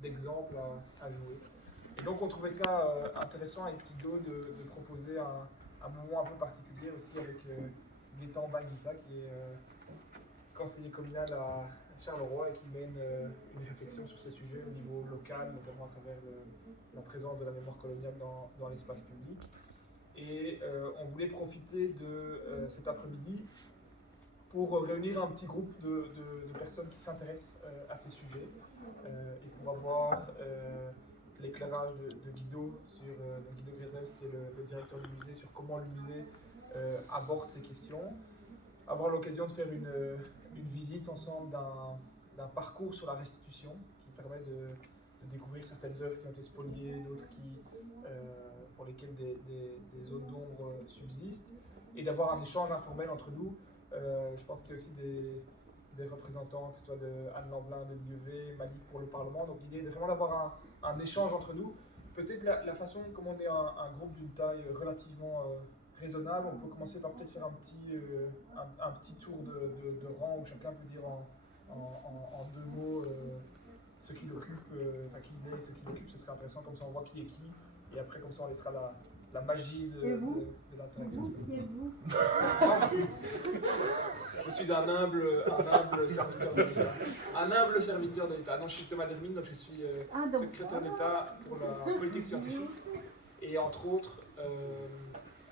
d'exemples à jouer. Et donc on trouvait ça intéressant avec Guido de proposer un moment un peu particulier aussi avec Gaëtan Baguissa qui est conseiller communal à Charleroi et qui mène une réflexion sur ces sujets au niveau local, notamment à travers la présence de la mémoire coloniale dans l'espace public. Et on voulait profiter de cet après-midi pour réunir un petit groupe de personnes qui s'intéressent à ces sujets et pour avoir l'éclairage de Guido, Guido Grezels, qui est le directeur du musée, sur comment le musée aborde ces questions. Avoir l'occasion de faire une visite ensemble d'un parcours sur la restitution qui permet de découvrir certaines œuvres qui ont été spoliées, d'autres pour lesquelles des zones d'ombre subsistent, et d'avoir un échange informel entre nous. Je pense qu'il y a aussi des représentants, que ce soit de Anne Lamblin de l'IEV, Malik pour le Parlement. Donc l'idée est vraiment d'avoir un échange entre nous. Peut-être la façon, comme on est un groupe d'une taille relativement raisonnable, on peut commencer par peut-être faire un petit tour de rang où chacun peut dire en deux mots ce qui l'occupe, qui il est, ce qui l'occupe. Ce serait intéressant, comme ça on voit qui est qui, et après comme ça on laissera la magie de l'interaction. Et vous Je suis un humble serviteur de l'État. Un humble serviteur de l'État. Non, je suis Thomas Dermine, donc je suis secrétaire d'État pour la politique scientifique et entre autres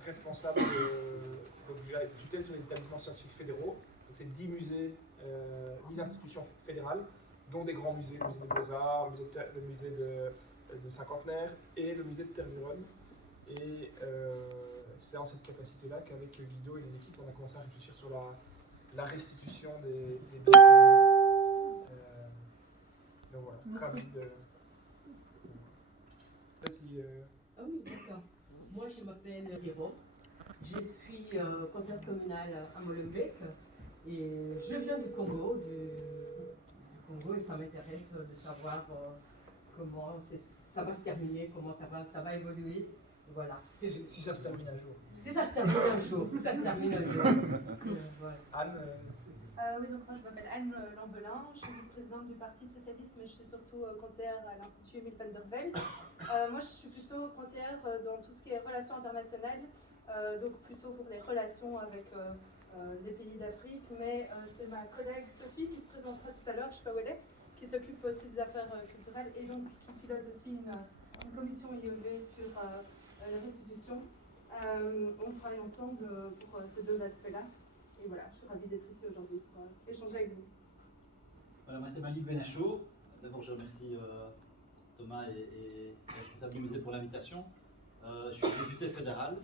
responsable de tutelle sur les établissements scientifiques fédéraux. Donc c'est 10 musées, 10 institutions fédérales, dont des grands musées, le musée des Beaux-Arts, le musée de Cinquantenaire et le musée de Tervuren. Et c'est en cette capacité-là qu'avec Guido et les équipes, on a commencé à réfléchir sur la restitution des biens connus. Donc voilà, ravi de... Vas-y. Ah oui, d'accord. Moi, je m'appelle Hiro. Je suis conseillère communale à Molenbeek et je viens du Congo, et ça m'intéresse de savoir comment ça va se terminer, comment ça va évoluer. Voilà. Si ça se termine un jour. Si ça se termine un jour. Voilà. Anne Oui, donc moi je m'appelle Anne Lambelin, je suis vice-présidente du Parti Socialiste, mais je suis surtout conseillère à l'Institut Émile van der Velde. Moi je suis plutôt conseillère dans tout ce qui est relations internationales, donc plutôt pour les relations avec les pays d'Afrique, mais c'est ma collègue Sophie qui se présentera tout à l'heure, je ne sais pas où elle est, qui s'occupe aussi des affaires culturelles et donc qui pilote aussi une commission IEV sur la restitution. On travaille ensemble pour ces deux aspects-là. Et voilà, je suis ravie d'être ici aujourd'hui pour échanger avec vous. Voilà, moi c'est Malik Benachour. D'abord je remercie Thomas et responsable du musée pour l'invitation. Je suis député fédéral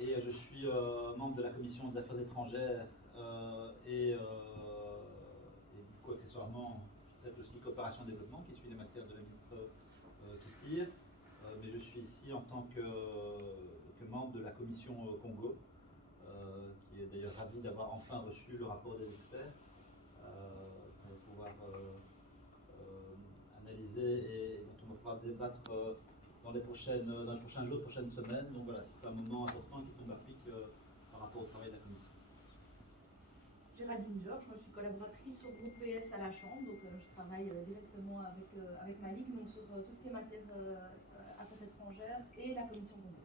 et je suis membre de la commission des affaires étrangères et du coup accessoirement peut-être aussi coopération et développement qui suit les matières de la ministre Kittir. Mais je suis ici en tant que membre de la commission Congo. Qui est d'ailleurs ravi d'avoir enfin reçu le rapport des experts pour pouvoir analyser et dont on va pouvoir débattre dans les prochains jours, prochaines semaines. Donc voilà, c'est un moment important qui tombe à pic par rapport au travail de la commission. Géraldine Georges, moi je suis collaboratrice au groupe PS à la Chambre, donc je travaille directement avec Malik donc sur tout ce qui est matière affaires étrangères et la commission Congo.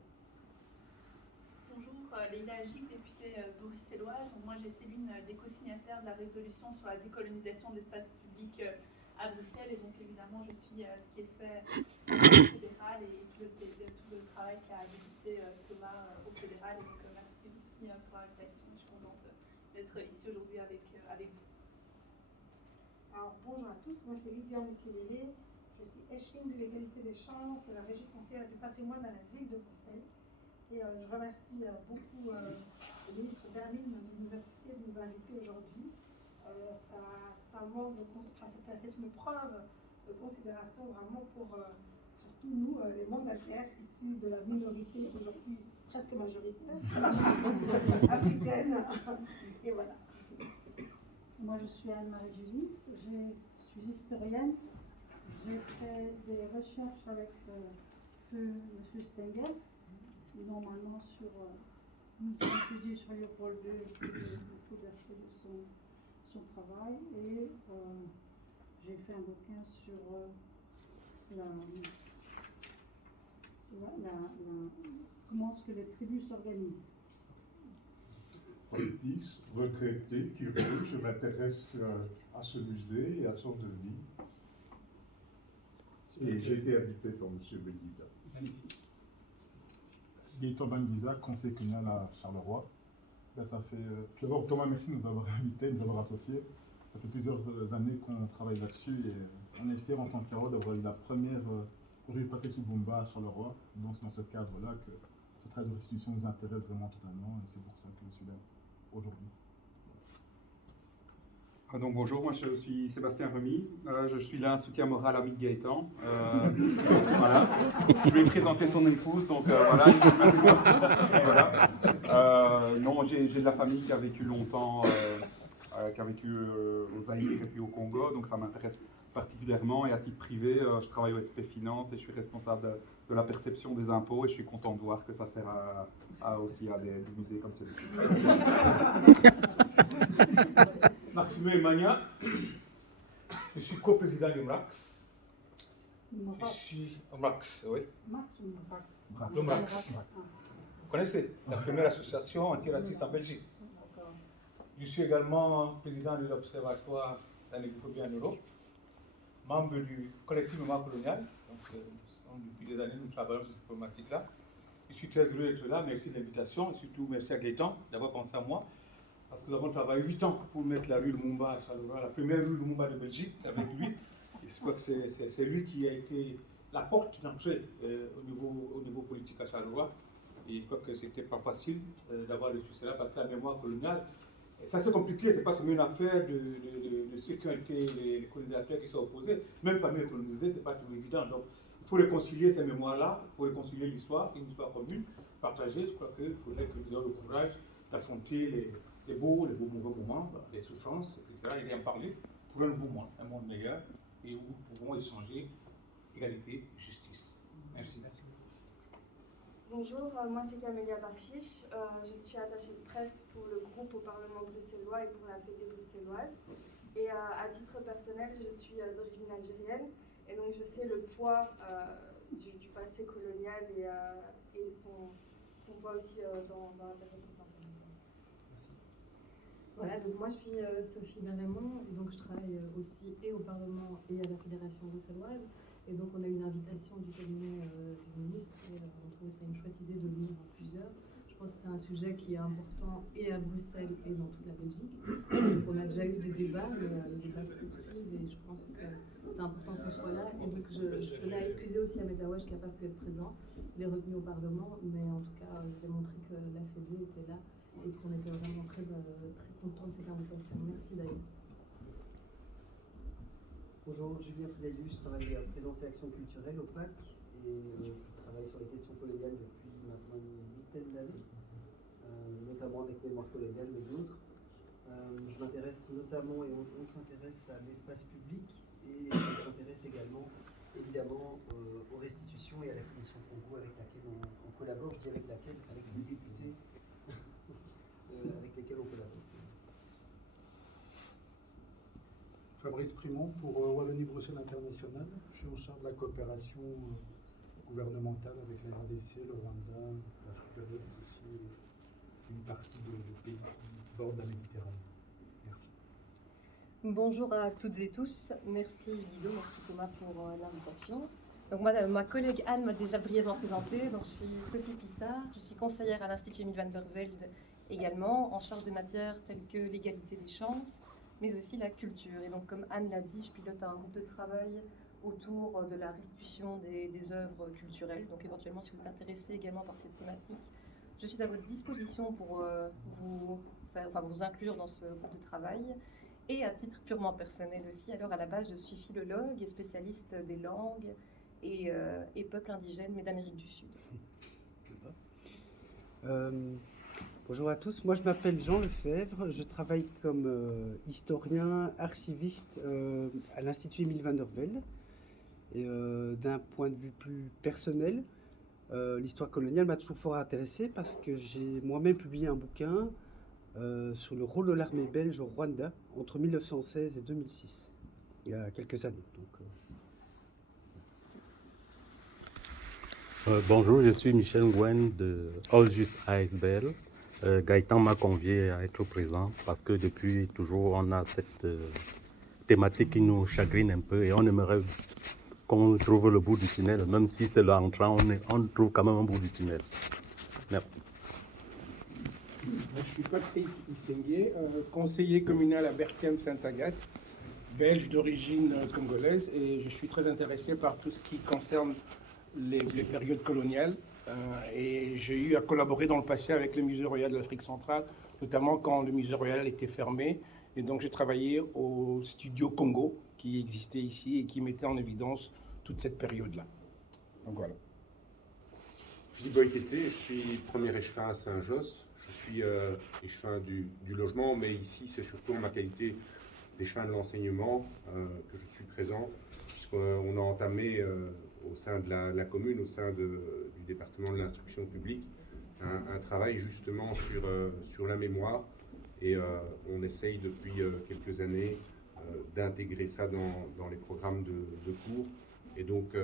Bonjour, Leïla Agic, députée bruxelloise. Moi, j'ai été l'une des co-signataires de la résolution sur la décolonisation de l'espace public à Bruxelles. Et donc, évidemment, je suis ce qui est fait au fédéral et tout le travail qu'a débuté Thomas au fédéral. Et donc, merci aussi pour l'invitation. Je suis contente d'être ici aujourd'hui avec vous. Alors, bonjour à tous, moi c'est Lydia Métier-Lélé. Je suis échevine de l'égalité des chances de la Régie foncière et du patrimoine à la ville de Bruxelles. Et je remercie beaucoup le ministre Dermine de nous assister, de nous inviter aujourd'hui. C'est une preuve de considération vraiment pour surtout nous, les mandataires issus de la minorité aujourd'hui presque majoritaire africaine. Et voilà. Moi je suis Anne-Marie Julis, je suis historienne. J'ai fait des recherches avec M. Stengels. Normalement nous avons étudié sur Léopold II beaucoup d'aspects de son travail et j'ai fait un bouquin sur comment est-ce que les tribus s'organisent. Poétiste, retraité, curieux, je m'intéresse à ce musée et à son devenir. Et j'ai été invité par M. Benguiza. Gaëtan Benguiza, conseiller communal à Charleroi. Là, ça fait, tout d'abord, Thomas, merci de nous avoir invités, de nous avoir associés. Ça fait plusieurs années qu'on travaille là-dessus et on est fiers en tant que Caro d'avoir eu la première rue Patrice Lumumba à Charleroi. Donc c'est dans ce cadre-là que ce travail de restitution nous intéresse vraiment totalement et c'est pour ça que je suis là aujourd'hui. Donc bonjour, moi je suis Sébastien Remy, je suis là un soutien moral ami de Gaëtan. Voilà. Je vais présenter son épouse, donc voilà. Voilà. Non, j'ai de la famille qui a vécu longtemps, qui a vécu au Zaïre et puis au Congo, donc ça m'intéresse particulièrement. Et à titre privé, je travaille au SP Finance et je suis responsable de la perception des impôts et je suis content de voir que ça sert aussi à des musées comme celui-ci. Maxime Emmanuel, je suis coprésident du MRAX. Je suis MRAX, oui. Le MRAX. Vous connaissez la première association antiraciste en Belgique. Je suis également président de l'Observatoire de la négrophobie en Europe, membre du collectif Mémoire coloniale. Donc, depuis des années, nous travaillons sur cette problématique-là. Je suis très heureux d'être là. Merci de l'invitation et surtout merci à Gaëtan d'avoir pensé à moi. Parce que nous avons travaillé 8 ans pour mettre la rue Lumumba à Charleroi, la première rue Lumumba de Belgique, avec lui. Et je crois que c'est lui qui a été la porte d'entrée au niveau politique à Charleroi. Et je crois que c'était pas facile d'avoir le succès-là parce que la mémoire coloniale, c'est assez compliqué, c'est pas seulement une affaire de ceux qui ont été les colonisateurs qui sont opposés. Même parmi les colonisés, c'est pas toujours évident. Donc il faut réconcilier ces mémoires-là, il faut réconcilier l'histoire, une histoire commune, partagée. Je crois qu'il faudrait que nous ayons le courage d'affronter les beaux mauvais moments, les souffrances, etc. Et en parler pour un nouveau monde, un monde meilleur, et où nous pouvons échanger égalité, justice. Merci. Bonjour, moi c'est Camélia Barchiche, je suis attachée de presse pour le groupe au Parlement bruxellois et pour la Fédé bruxelloise. Et à titre personnel, je suis d'origine algérienne et donc je sais le poids du passé colonial et son poids aussi dans la période contemporaine. Voilà, donc moi je suis Sophie Berlaymont et donc je travaille aussi et au Parlement et à la Fédération bruxelloise. Et donc on a eu une invitation du cabinet du ministre et on trouvait ça une chouette idée de venir en plusieurs. Je pense que c'est un sujet qui est important et à Bruxelles et dans toute la Belgique. Donc on a déjà eu des débats, mais les débats se poursuivent et je pense que c'est important qu'on soit là. Et donc je tenais à excuser aussi Ahmed Dawash qui n'a pas pu être présent. Il est revenu au Parlement, mais en tout cas je vais montrer que la Fédé était là et qu'on était vraiment très contents de cette invitation. Merci d'ailleurs. Bonjour, Julien Frédérius, je travaille à Présence et Action culturelle au PAC et je travaille sur les questions coloniales depuis maintenant une huitaine d'années, notamment avec Mémoire coloniale mais d'autres. Je m'intéresse notamment et on s'intéresse à l'espace public et on s'intéresse également évidemment aux restitutions et à la commission Congo avec laquelle on collabore, je dis avec laquelle, avec les députés avec lesquels on collabore. Fabrice Primont pour Wallonie-Bruxelles International. Je suis en charge de la coopération gouvernementale avec la RDC, le Rwanda, l'Afrique de l'Est aussi, une partie des pays qui bordent la Méditerranée. Merci. Bonjour à toutes et tous. Merci Guido, merci Thomas pour l'invitation. Donc moi, ma collègue Anne m'a déjà brièvement présentée. Donc je suis Sophie Pissard, je suis conseillère à l'Institut Emile van der Velde également, en charge de matières telles que l'égalité des chances, mais aussi la culture. Et donc, comme Anne l'a dit, je pilote un groupe de travail autour de la restitution des œuvres culturelles. Donc, éventuellement, si vous êtes intéressé également par cette thématique, je suis à votre disposition pour vous inclure dans ce groupe de travail. Et à titre purement personnel aussi, alors à la base, je suis philologue et spécialiste des langues et peuples indigènes, mais d'Amérique du Sud. Bonjour à tous, moi je m'appelle Jean Lefebvre, je travaille comme historien, archiviste à l'Institut Emile van der Velde. Et d'un point de vue plus personnel, l'histoire coloniale m'a toujours fort intéressé parce que j'ai moi-même publié un bouquin sur le rôle de l'armée belge au Rwanda entre 1916 et 2006. il y a quelques années. Bonjour, je suis Michel Ngouen de All Just ASBL. Gaëtan m'a convié à être présent parce que depuis toujours on a cette thématique qui nous chagrine un peu et on aimerait qu'on trouve le bout du tunnel, même si c'est là entrant, on trouve quand même un bout du tunnel. Merci. Je suis Patrick Issenguier, conseiller communal à Berkem-Sainte-Agathe, belge d'origine congolaise, et je suis très intéressé par tout ce qui concerne les périodes coloniales. Et j'ai eu à collaborer dans le passé avec le Musée royal de l'Afrique centrale, notamment quand le Musée royal était fermé. Et donc j'ai travaillé au studio Congo, qui existait ici et qui mettait en évidence toute cette période-là. Donc voilà. Philippe Boykété, je suis premier échevin à Saint-Josse. Je suis échevin du logement, mais ici c'est surtout en ma qualité d'échevin de l'enseignement que je suis présent, puisqu'on a entamé au sein de la commune, au sein du département de l'instruction publique, un travail justement sur la mémoire. Et on essaye depuis quelques années d'intégrer ça dans les programmes de cours. Et donc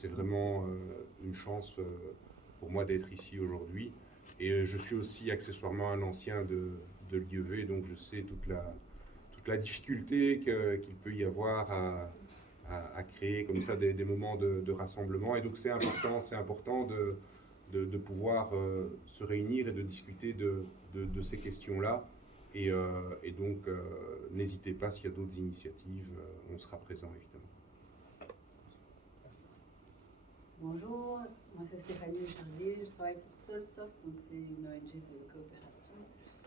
c'est vraiment une chance pour moi d'être ici aujourd'hui. Et je suis aussi accessoirement un ancien de l'IEV, donc je sais toute la difficulté qu'il peut y avoir à créer comme ça des moments de rassemblement. Et donc c'est important de pouvoir se réunir et de discuter de ces questions-là. Et donc n'hésitez pas, s'il y a d'autres initiatives, on sera présent évidemment. Bonjour, moi c'est Stéphanie Charlier, je travaille pour SolSoft, donc c'est une ONG de coopération.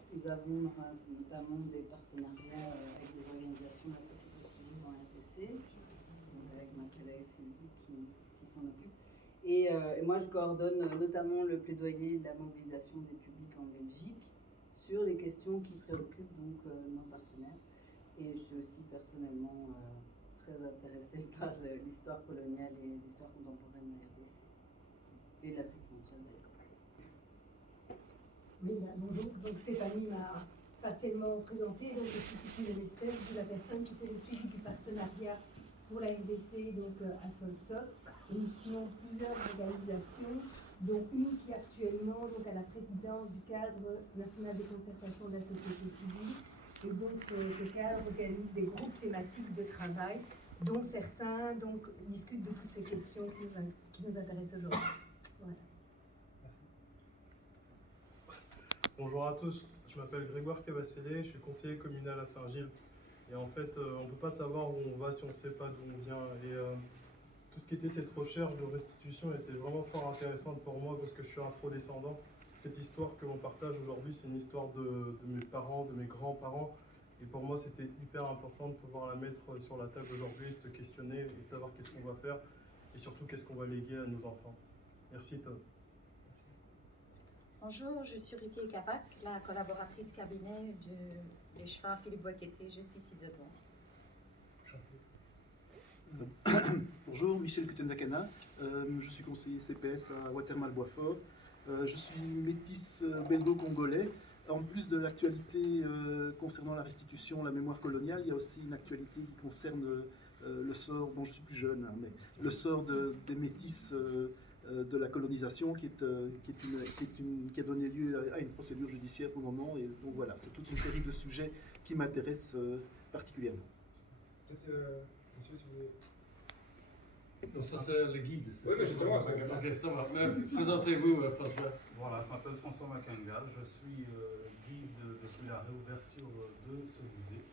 Nous avons notamment des partenariats avec des organisations de la société civile dans RDC, avec ma collègue Sylvie qui s'en occupe. Et moi je coordonne notamment le plaidoyer de la mobilisation des publics en Belgique sur les questions qui préoccupent donc nos partenaires. Et je suis aussi personnellement très intéressée par l'histoire coloniale et l'histoire contemporaine de la RDC et de l'Afrique centrale d'ailleurs. Oui, bonjour. Donc Stéphanie m'a partiellement présentée. Donc je suis Cécile Lester, je suis la personne qui fait le suivi du partenariat pour la RDC donc à Solsoc. Et nous suivons plusieurs organisations, dont une qui actuellement donc à la présidence du cadre national de concertation de la société civile. Et donc ce cadre organise des groupes thématiques de travail, dont certains donc discutent de toutes ces questions qui nous intéressent aujourd'hui. Voilà. Bonjour à tous, je m'appelle Grégoire Cavassélé, je suis conseiller communal à Saint-Gilles. Et en fait, on ne peut pas savoir où on va si on ne sait pas d'où on vient. Et tout ce qui était cette recherche de restitution était vraiment fort intéressante pour moi parce que je suis afro-descendant. Cette histoire que l'on partage aujourd'hui, c'est une histoire de mes parents, de mes grands-parents. Et pour moi, c'était hyper important de pouvoir la mettre sur la table aujourd'hui, de se questionner et de savoir qu'est-ce qu'on va faire et surtout qu'est-ce qu'on va léguer à nos enfants. Merci Tom. Bonjour, je suis Ruki Kavak, la collaboratrice cabinet de l'échevin Philippe Boykété, juste ici devant. Bonjour, Michel Kutendakana, je suis conseiller CPS à Watermal-Boisfort. Je suis métis belgo-congolais. En plus de l'actualité concernant la restitution, la mémoire coloniale, il y a aussi une actualité qui concerne le sort, bon je suis plus jeune, hein, mais le sort des métis de la colonisation qui a donné lieu à une procédure judiciaire pour le moment. Et donc voilà, c'est toute une série de sujets qui m'intéressent particulièrement. Peut-être, monsieur, si vous voulez... Donc ça c'est le guide. Oui, mais justement, ça va. Présentez-vous, François. Voilà, je m'appelle François Macangal, je suis guide depuis la réouverture de ce musée.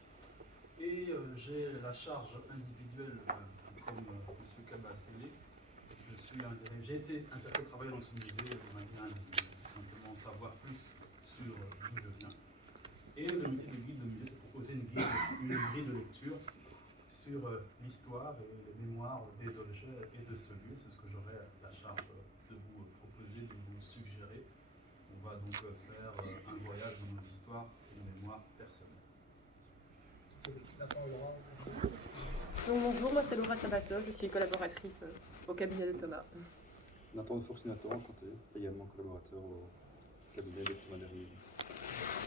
Et j'ai la charge individuelle, comme M. Kabassélé. J'ai été intéressé à travailler dans ce musée de manière individuelle, tout simplement savoir plus sur d'où je viens. Et le métier de guide de musée, c'est proposer une grille de lecture sur l'histoire et les mémoires des objets et de ce lieu. C'est ce que j'aurai la charge de vous proposer, de vous suggérer. On va donc faire un voyage dans nos histoires et nos mémoires personnelles. Donc, bonjour, moi c'est Laura Sabato, je suis collaboratrice au cabinet de Thomas. Nathan de Fortunato, enchanté, également collaborateur au cabinet de Thomas Derrière.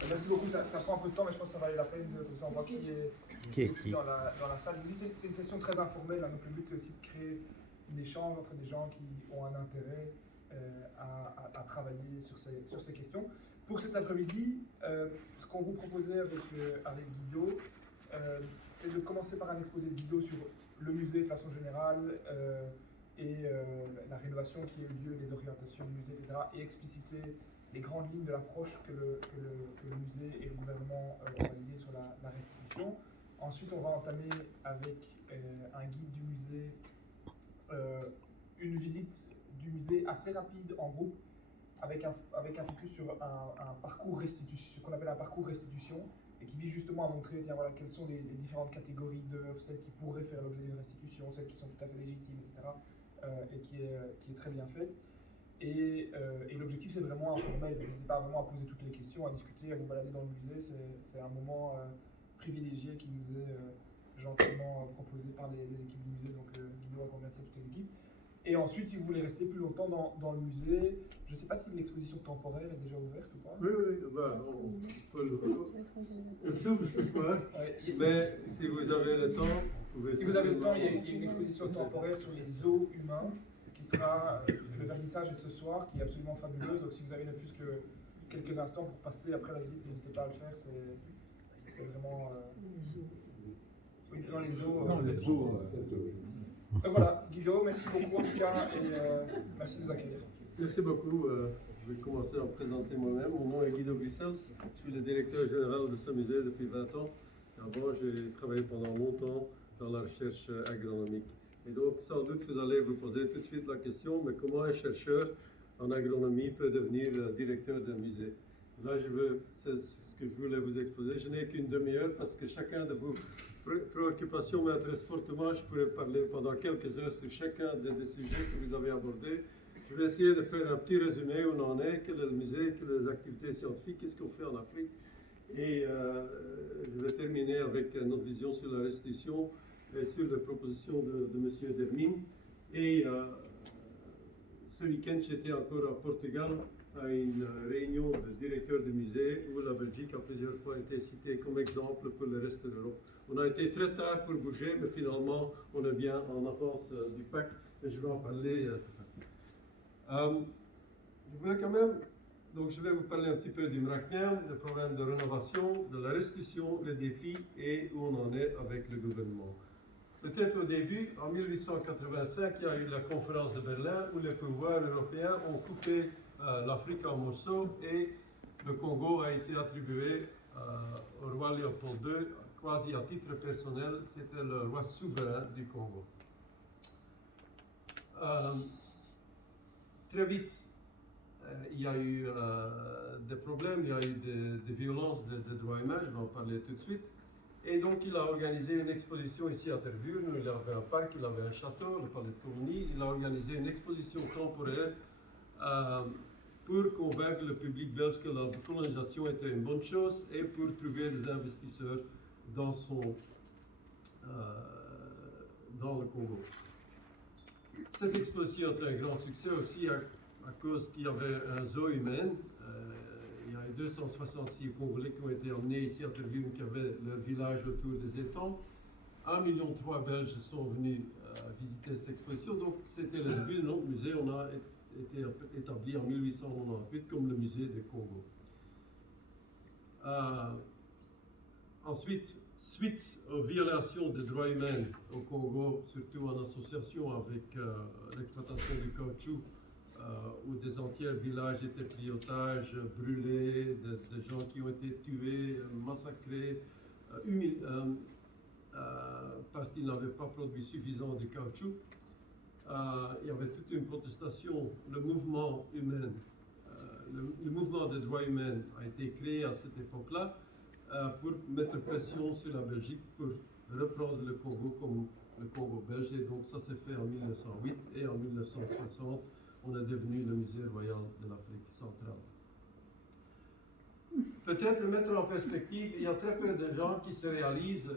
Merci beaucoup, ça prend un peu de temps, mais je pense que ça valait la peine de vous envoyer qui est dans la salle. C'est une session très informelle, hein, donc le but c'est aussi de créer un échange entre des gens qui ont un intérêt à travailler sur ces questions. Pour cet après-midi, ce qu'on vous proposait avec Guido, c'est de commencer par un exposé de Guido sur le musée de façon générale et la rénovation qui a eu lieu, les orientations du musée, etc., et expliciter les grandes lignes de l'approche que le musée et le gouvernement ont validé sur la restitution. Ensuite, on va entamer avec un guide du musée, une visite du musée assez rapide en groupe, avec un focus sur un parcours restitution, ce qu'on appelle un parcours restitution, et qui vise justement à montrer voilà, quelles sont les différentes catégories d'œuvres, celles qui pourraient faire l'objet d'une restitution, celles qui sont tout à fait légitimes, etc., et qui est très bien faite. Et l'objectif, c'est vraiment informel. N'hésitez pas vraiment à poser toutes les questions, à discuter, à vous balader dans le musée. C'est un moment privilégié qui nous est gentiment proposé par les équipes du musée. Donc, Guido va remercier toutes les équipes. Et ensuite, si vous voulez rester plus longtemps dans le musée, je ne sais pas si l'exposition temporaire est déjà ouverte ou pas. Oui, on peut elle s'ouvre ce soir, mais si vous avez le temps, vous pouvez... Si vous avez le temps, il y a une exposition temporaire sur les os humains, qui sera, le vernissage est ce soir, qui est absolument fabuleuse. Donc si vous avez ne fût-ce que quelques instants pour passer après la visite, n'hésitez pas à le faire, c'est vraiment... oui, dans les os. Voilà, Guido, merci beaucoup en tout cas, et merci de nous accueillir. Merci beaucoup. Je vais commencer à me présenter moi-même. Mon nom est Guido Wissels, je suis le directeur général de ce musée depuis 20 ans. Avant, j'ai travaillé pendant longtemps dans la recherche agronomique. Et donc, sans doute, vous allez vous poser tout de suite la question, mais comment un chercheur en agronomie peut devenir directeur d'un musée? Là, c'est ce que je voulais vous exposer. Je n'ai qu'une demi-heure parce que chacun de vos préoccupations m'intéresse fortement. Je pourrais parler pendant quelques heures sur chacun des sujets que vous avez abordés. Je vais essayer de faire un petit résumé où on en est, quel est le musée, quelles sont les activités scientifiques, qu'est-ce qu'on fait en Afrique. Et je vais terminer avec notre vision sur la restitution et sur les propositions de M. Dermine. Et ce week-end, j'étais encore à Portugal à une réunion de directeurs de musées où la Belgique a plusieurs fois été citée comme exemple pour le reste de l'Europe. On a été très tard pour bouger, mais finalement, on est bien en avance du pacte, et je vais en parler. Je voulais quand même, donc je vais vous parler un petit peu du MRACNEM, des problèmes de rénovation, de la restitution, les défis et où on en est avec le gouvernement. Peut-être au début, en 1885, il y a eu la conférence de Berlin où les pouvoirs européens ont coupé l'Afrique en morceaux et le Congo a été attribué au roi Léopold II, quasi à titre personnel. C'était le roi souverain du Congo. Très vite, il y a eu des problèmes, il y a eu des violences de droits humains, je vais en parler tout de suite. Et donc, il a organisé une exposition ici à Tervuren, où il avait un parc, il avait un château, le palais de colonie. Il a organisé une exposition temporaire pour convaincre le public belge que la colonisation était une bonne chose et pour trouver des investisseurs dans le Congo. Cette exposition était un grand succès aussi à cause qu'il y avait un zoo humain. Il y a eu 266 Congolais qui ont été emmenés ici à Tervuren, qui avaient leur village autour des étangs. 1,3 million de Belges sont venus visiter cette exposition. Donc, c'était le début de notre musée. On a été établi en 1898 comme le musée du Congo. Ensuite, suite aux violations des droits humains au Congo, surtout en association avec l'exploitation du caoutchouc, où des entiers villages étaient pris otages, brûlés, des gens qui ont été tués, massacrés, parce qu'ils n'avaient pas produit suffisamment de caoutchouc. Il y avait toute une protestation. Le mouvement humain, le mouvement des droits humains a été créé à cette époque-là pour mettre pression sur la Belgique pour reprendre le Congo comme le Congo belge. Et donc ça s'est fait en 1908 et en 1960. On est devenu le musée royal de l'Afrique centrale. Peut-être mettre en perspective, il y a très peu de gens qui se réalisent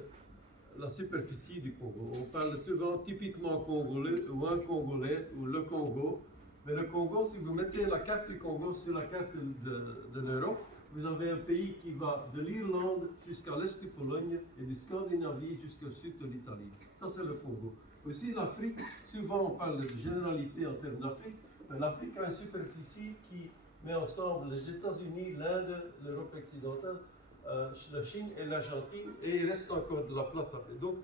la superficie du Congo. On parle souvent typiquement congolais ou un Congolais ou le Congo. Mais le Congo, si vous mettez la carte du Congo sur la carte de l'Europe, vous avez un pays qui va de l'Irlande jusqu'à l'est de Pologne et du Scandinavie jusqu'au sud de l'Italie. Ça, c'est le Congo. Aussi, l'Afrique, souvent on parle de généralité en termes d'Afrique, mais l'Afrique a une superficie qui met ensemble les États-Unis, l'Inde, l'Europe occidentale, la Chine et l'Argentine, et il reste encore de la place après. Donc,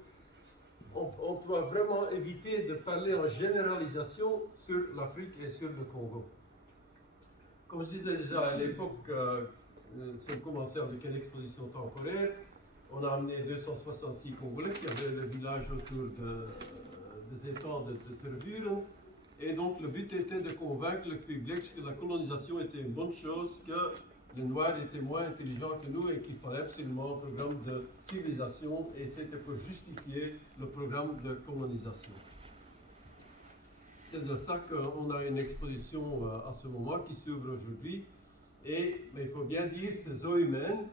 on doit vraiment éviter de parler en généralisation sur l'Afrique et sur le Congo. Comme je disais déjà à l'époque, nous avons commencé avec une exposition temporaire. On a amené 266 Congolais qui avaient le village autour des étangs de Tervuren. Et donc le but était de convaincre le public que la colonisation était une bonne chose, que les Noirs étaient moins intelligents que nous et qu'il fallait absolument un programme de civilisation, et c'était pour justifier le programme de colonisation. C'est de ça qu'on a une exposition à ce moment qui s'ouvre aujourd'hui. Mais il faut bien dire que ces eaux humaines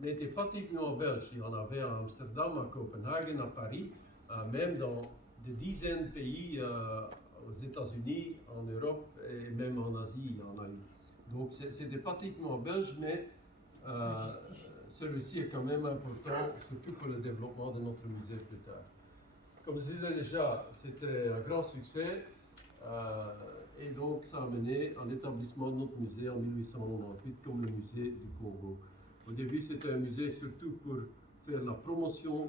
n'étaient pas typiquement belges. Il y en avait à Amsterdam, à Copenhague, à Paris, même dans des dizaines de pays aux États-Unis, en Europe et même en Asie, il y en a eu. Donc c'était pas typiquement belge, mais celui-ci est quand même important, surtout pour le développement de notre musée plus tard. Comme je disais déjà, c'était un grand succès, et donc ça a mené à l'établissement de notre musée en 1898 comme le musée du Congo. Au début, c'était un musée surtout pour faire la promotion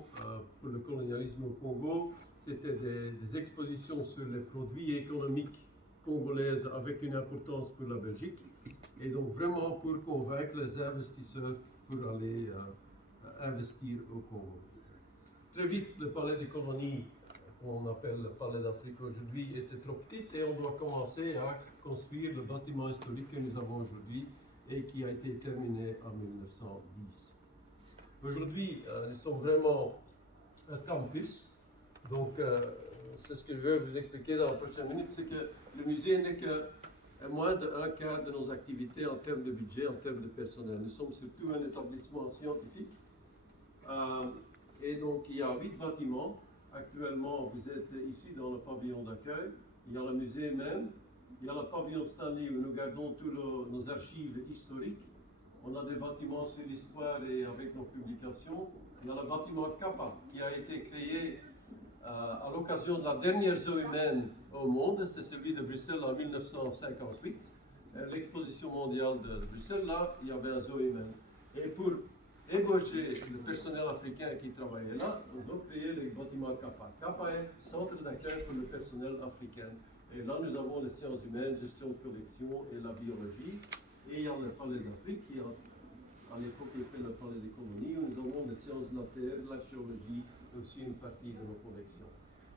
pour le colonialisme au Congo. C'était des expositions sur les produits économiques congolais avec une importance pour la Belgique, et donc vraiment pour convaincre les investisseurs pour aller investir au Congo. Très vite, le palais des colonies, qu'on appelle le palais d'Afrique aujourd'hui, était trop petit, et on doit commencer à construire le bâtiment historique que nous avons aujourd'hui et qui a été terminé en 1910. Aujourd'hui, nous sommes vraiment un campus. Donc, c'est ce que je vais vous expliquer dans la prochaine minute, c'est que le musée n'est que moins d'un quart de nos activités en termes de budget, en termes de personnel. Nous sommes surtout un établissement scientifique. Et donc, il y a 8 bâtiments. Actuellement, vous êtes ici dans le pavillon d'accueil. Il y a le musée même. Il y a le pavillon Stanley où nous gardons tous nos archives historiques. On a des bâtiments sur l'histoire et avec nos publications. Il y a le bâtiment Kappa qui a été créé à l'occasion de la dernière zoo humaine au monde. C'est celui de Bruxelles en 1958. L'exposition mondiale de Bruxelles, là, il y avait un zoo humain. Et pour héberger le personnel africain qui travaillait là, nous avons créé le bâtiment Kappa. Kappa est centre d'accueil pour le personnel africain. Et là, nous avons les sciences humaines, gestion de collection et la biologie. Et il y a le palais d'Afrique, qui à l'époque était le palais des colonies, où nous avons les sciences de la terre, l'archéologie, aussi une partie de nos collections.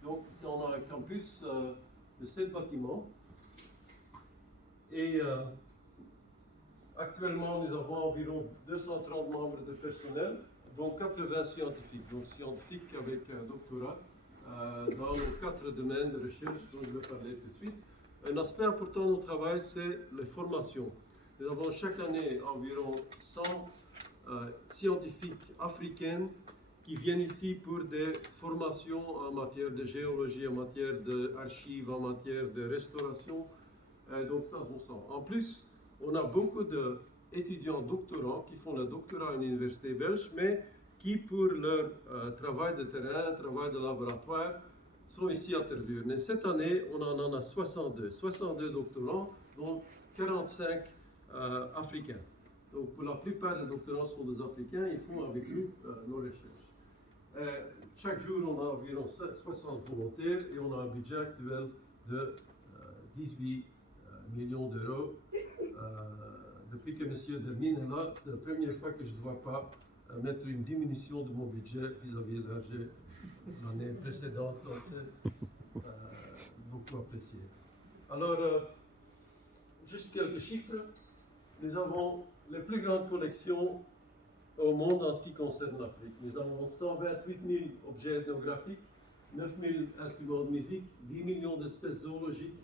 Donc, on a un campus de 7 bâtiments. Et actuellement, nous avons environ 230 membres de personnel, dont 80 scientifiques. Donc, scientifiques avec un doctorat dans nos 4 domaines de recherche dont je vais parler tout de suite. Un aspect important de notre travail, c'est les formations. Nous avons chaque année environ 100 scientifiques africains qui viennent ici pour des formations en matière de géologie, en matière d'archives, en matière de restauration. Donc ça, on sent. En plus, on a beaucoup d'étudiants doctorants qui font le doctorat à l'université belge, mais qui, pour leur travail de terrain, travail de laboratoire, sont ici à Tervuren. Et cette année, on en a 62. 62 doctorants, dont 45 africains. Donc, pour la plupart des doctorants sont des Africains, ils font avec nous nos recherches. Chaque jour, on a environ 60 volontaires et on a un budget actuel de 18 millions d'euros. Depuis que M. Dermine est là, c'est la première fois que je ne dois pas mettre une diminution de mon budget vis-à-vis de l'année précédente. Donc, c'est beaucoup apprécié. Alors, juste quelques chiffres. Nous avons les plus grandes collections au monde en ce qui concerne l'Afrique. Nous avons 128 000 objets ethnographiques, 9 000 instruments de musique, 10 millions d'espèces zoologiques,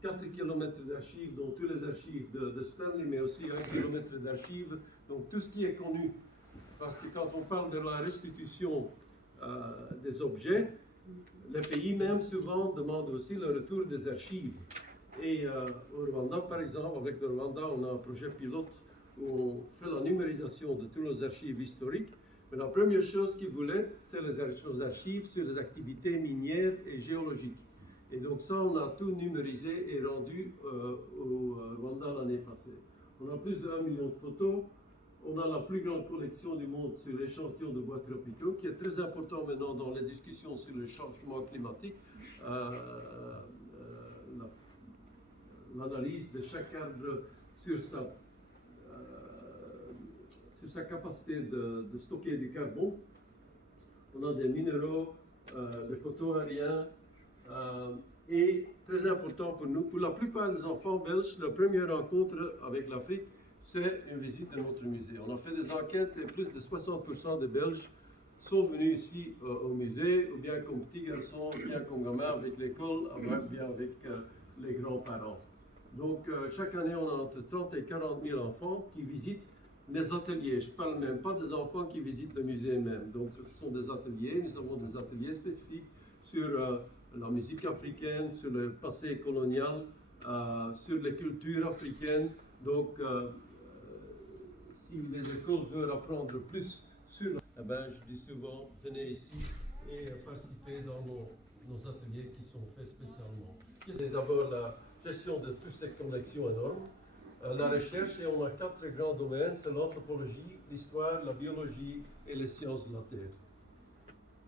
4 km d'archives, dont tous les archives de Stanley, mais aussi 1 km d'archives, donc tout ce qui est connu. Parce que quand on parle de la restitution des objets, les pays même souvent demandent aussi le retour des archives. Et au Rwanda, par exemple, avec le Rwanda, on a un projet pilote où on fait la numérisation de tous nos archives historiques. Mais la première chose qu'ils voulaient, c'est nos archives sur les activités minières et géologiques. Et donc ça, on a tout numérisé et rendu au Rwanda l'année passée. On a plus d'1 million de photos. On a la plus grande collection du monde sur l'échantillon de bois tropicaux, qui est très important maintenant dans les discussions sur le changement climatique. L'analyse de chaque arbre sur sa capacité de stocker du carbone. On a des minéraux, des photos aériens, et très important pour nous, pour la plupart des enfants belges, la première rencontre avec l'Afrique, c'est une visite à notre musée. On a fait des enquêtes et plus de 60% des Belges sont venus ici au musée, ou bien comme petits garçons, ou bien comme gamins avec l'école, ou bien avec les grands-parents. Donc chaque année, on a entre 30 et 40 000 enfants qui visitent les ateliers. Je ne parle même pas des enfants qui visitent le musée même. Donc ce sont des ateliers, nous avons des ateliers spécifiques sur la musique africaine, sur le passé colonial, sur les cultures africaines. Donc si les écoles veulent apprendre plus sur je dis souvent, venez ici et participez dans nos ateliers qui sont faits spécialement. C'est d'abord la gestion de toutes ces collections énormes, la recherche, et on a 4 grands domaines, c'est l'anthropologie, l'histoire, la biologie et les sciences de la Terre.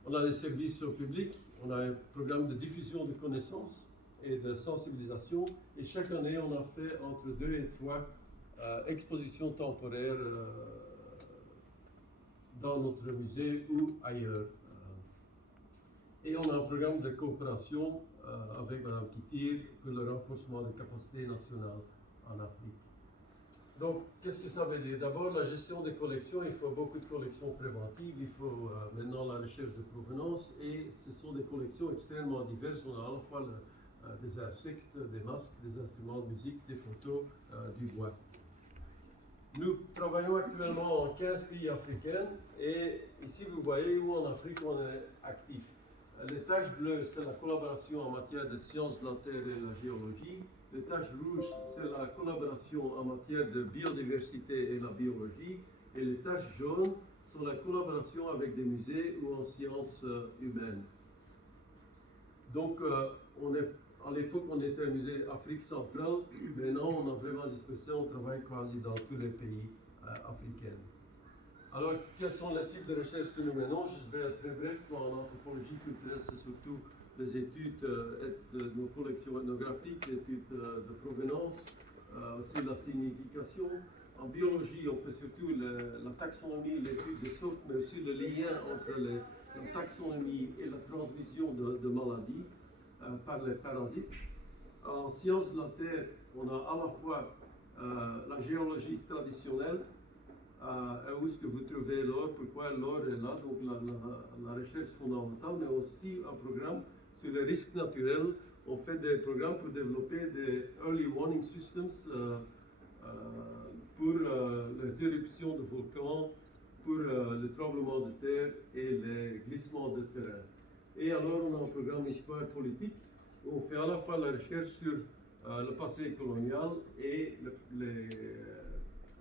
On a des services au public, on a un programme de diffusion de connaissances et de sensibilisation, et chaque année on a fait entre 2 et 3 expositions temporaires dans notre musée ou ailleurs. Et on a un programme de coopération avec Mme Kittir pour le renforcement des capacités nationales en Afrique. Donc, qu'est-ce que ça veut dire? D'abord, la gestion des collections, il faut beaucoup de collections préventives, il faut maintenant la recherche de provenance, et ce sont des collections extrêmement diverses. On a à la fois des insectes, des masques, des instruments de musique, des photos, du bois. Nous travaillons actuellement en 15 pays africains, et ici vous voyez où en Afrique on est actif. Les taches bleues, c'est la collaboration en matière de sciences de la Terre et de la géologie. Les taches rouges, c'est la collaboration en matière de biodiversité et la biologie. Et les taches jaunes sont la collaboration avec des musées ou en sciences humaines. Donc, à l'époque, on était un musée Afrique centrale. Maintenant, on a vraiment dispersé, on travaille quasi dans tous les pays africains. Alors, quels sont les types de recherches que nous menons? Je vais être très bref. En anthropologie culturelle, c'est surtout les études de nos collections ethnographiques, l'étude de provenance, aussi la signification. En biologie, on fait surtout la taxonomie, l'étude des sortes, mais aussi le lien entre la taxonomie et la transmission de maladies par les parasites. En sciences de la Terre, on a à la fois la géologie traditionnelle, où est-ce que vous trouvez l'or, pourquoi l'or est là, donc la recherche fondamentale, mais aussi un programme sur les risques naturels. On fait des programmes pour développer des early warning systems pour les éruptions de volcans, pour le tremblement de terre et les glissements de terrain. Et alors on a un programme histoire politique où on fait à la fois la recherche sur le passé colonial et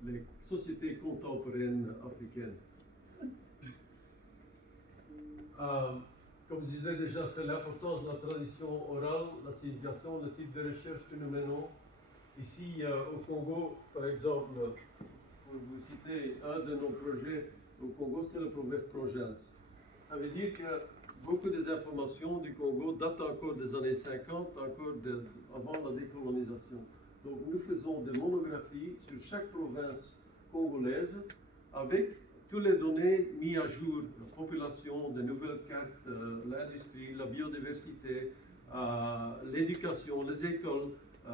les sociétés contemporaines africaines. Comme je disais déjà, c'est l'importance de la tradition orale, la signification, le type de recherche que nous menons. Ici, au Congo, par exemple, pour vous citer un de nos projets au Congo, c'est le projet Progens. Ça veut dire que beaucoup des informations du Congo datent encore des années 50, encore avant la décolonisation. Donc nous faisons des monographies sur chaque province congolaise avec toutes les données mises à jour, la population, des nouvelles cartes, l'industrie, la biodiversité, l'éducation, les écoles,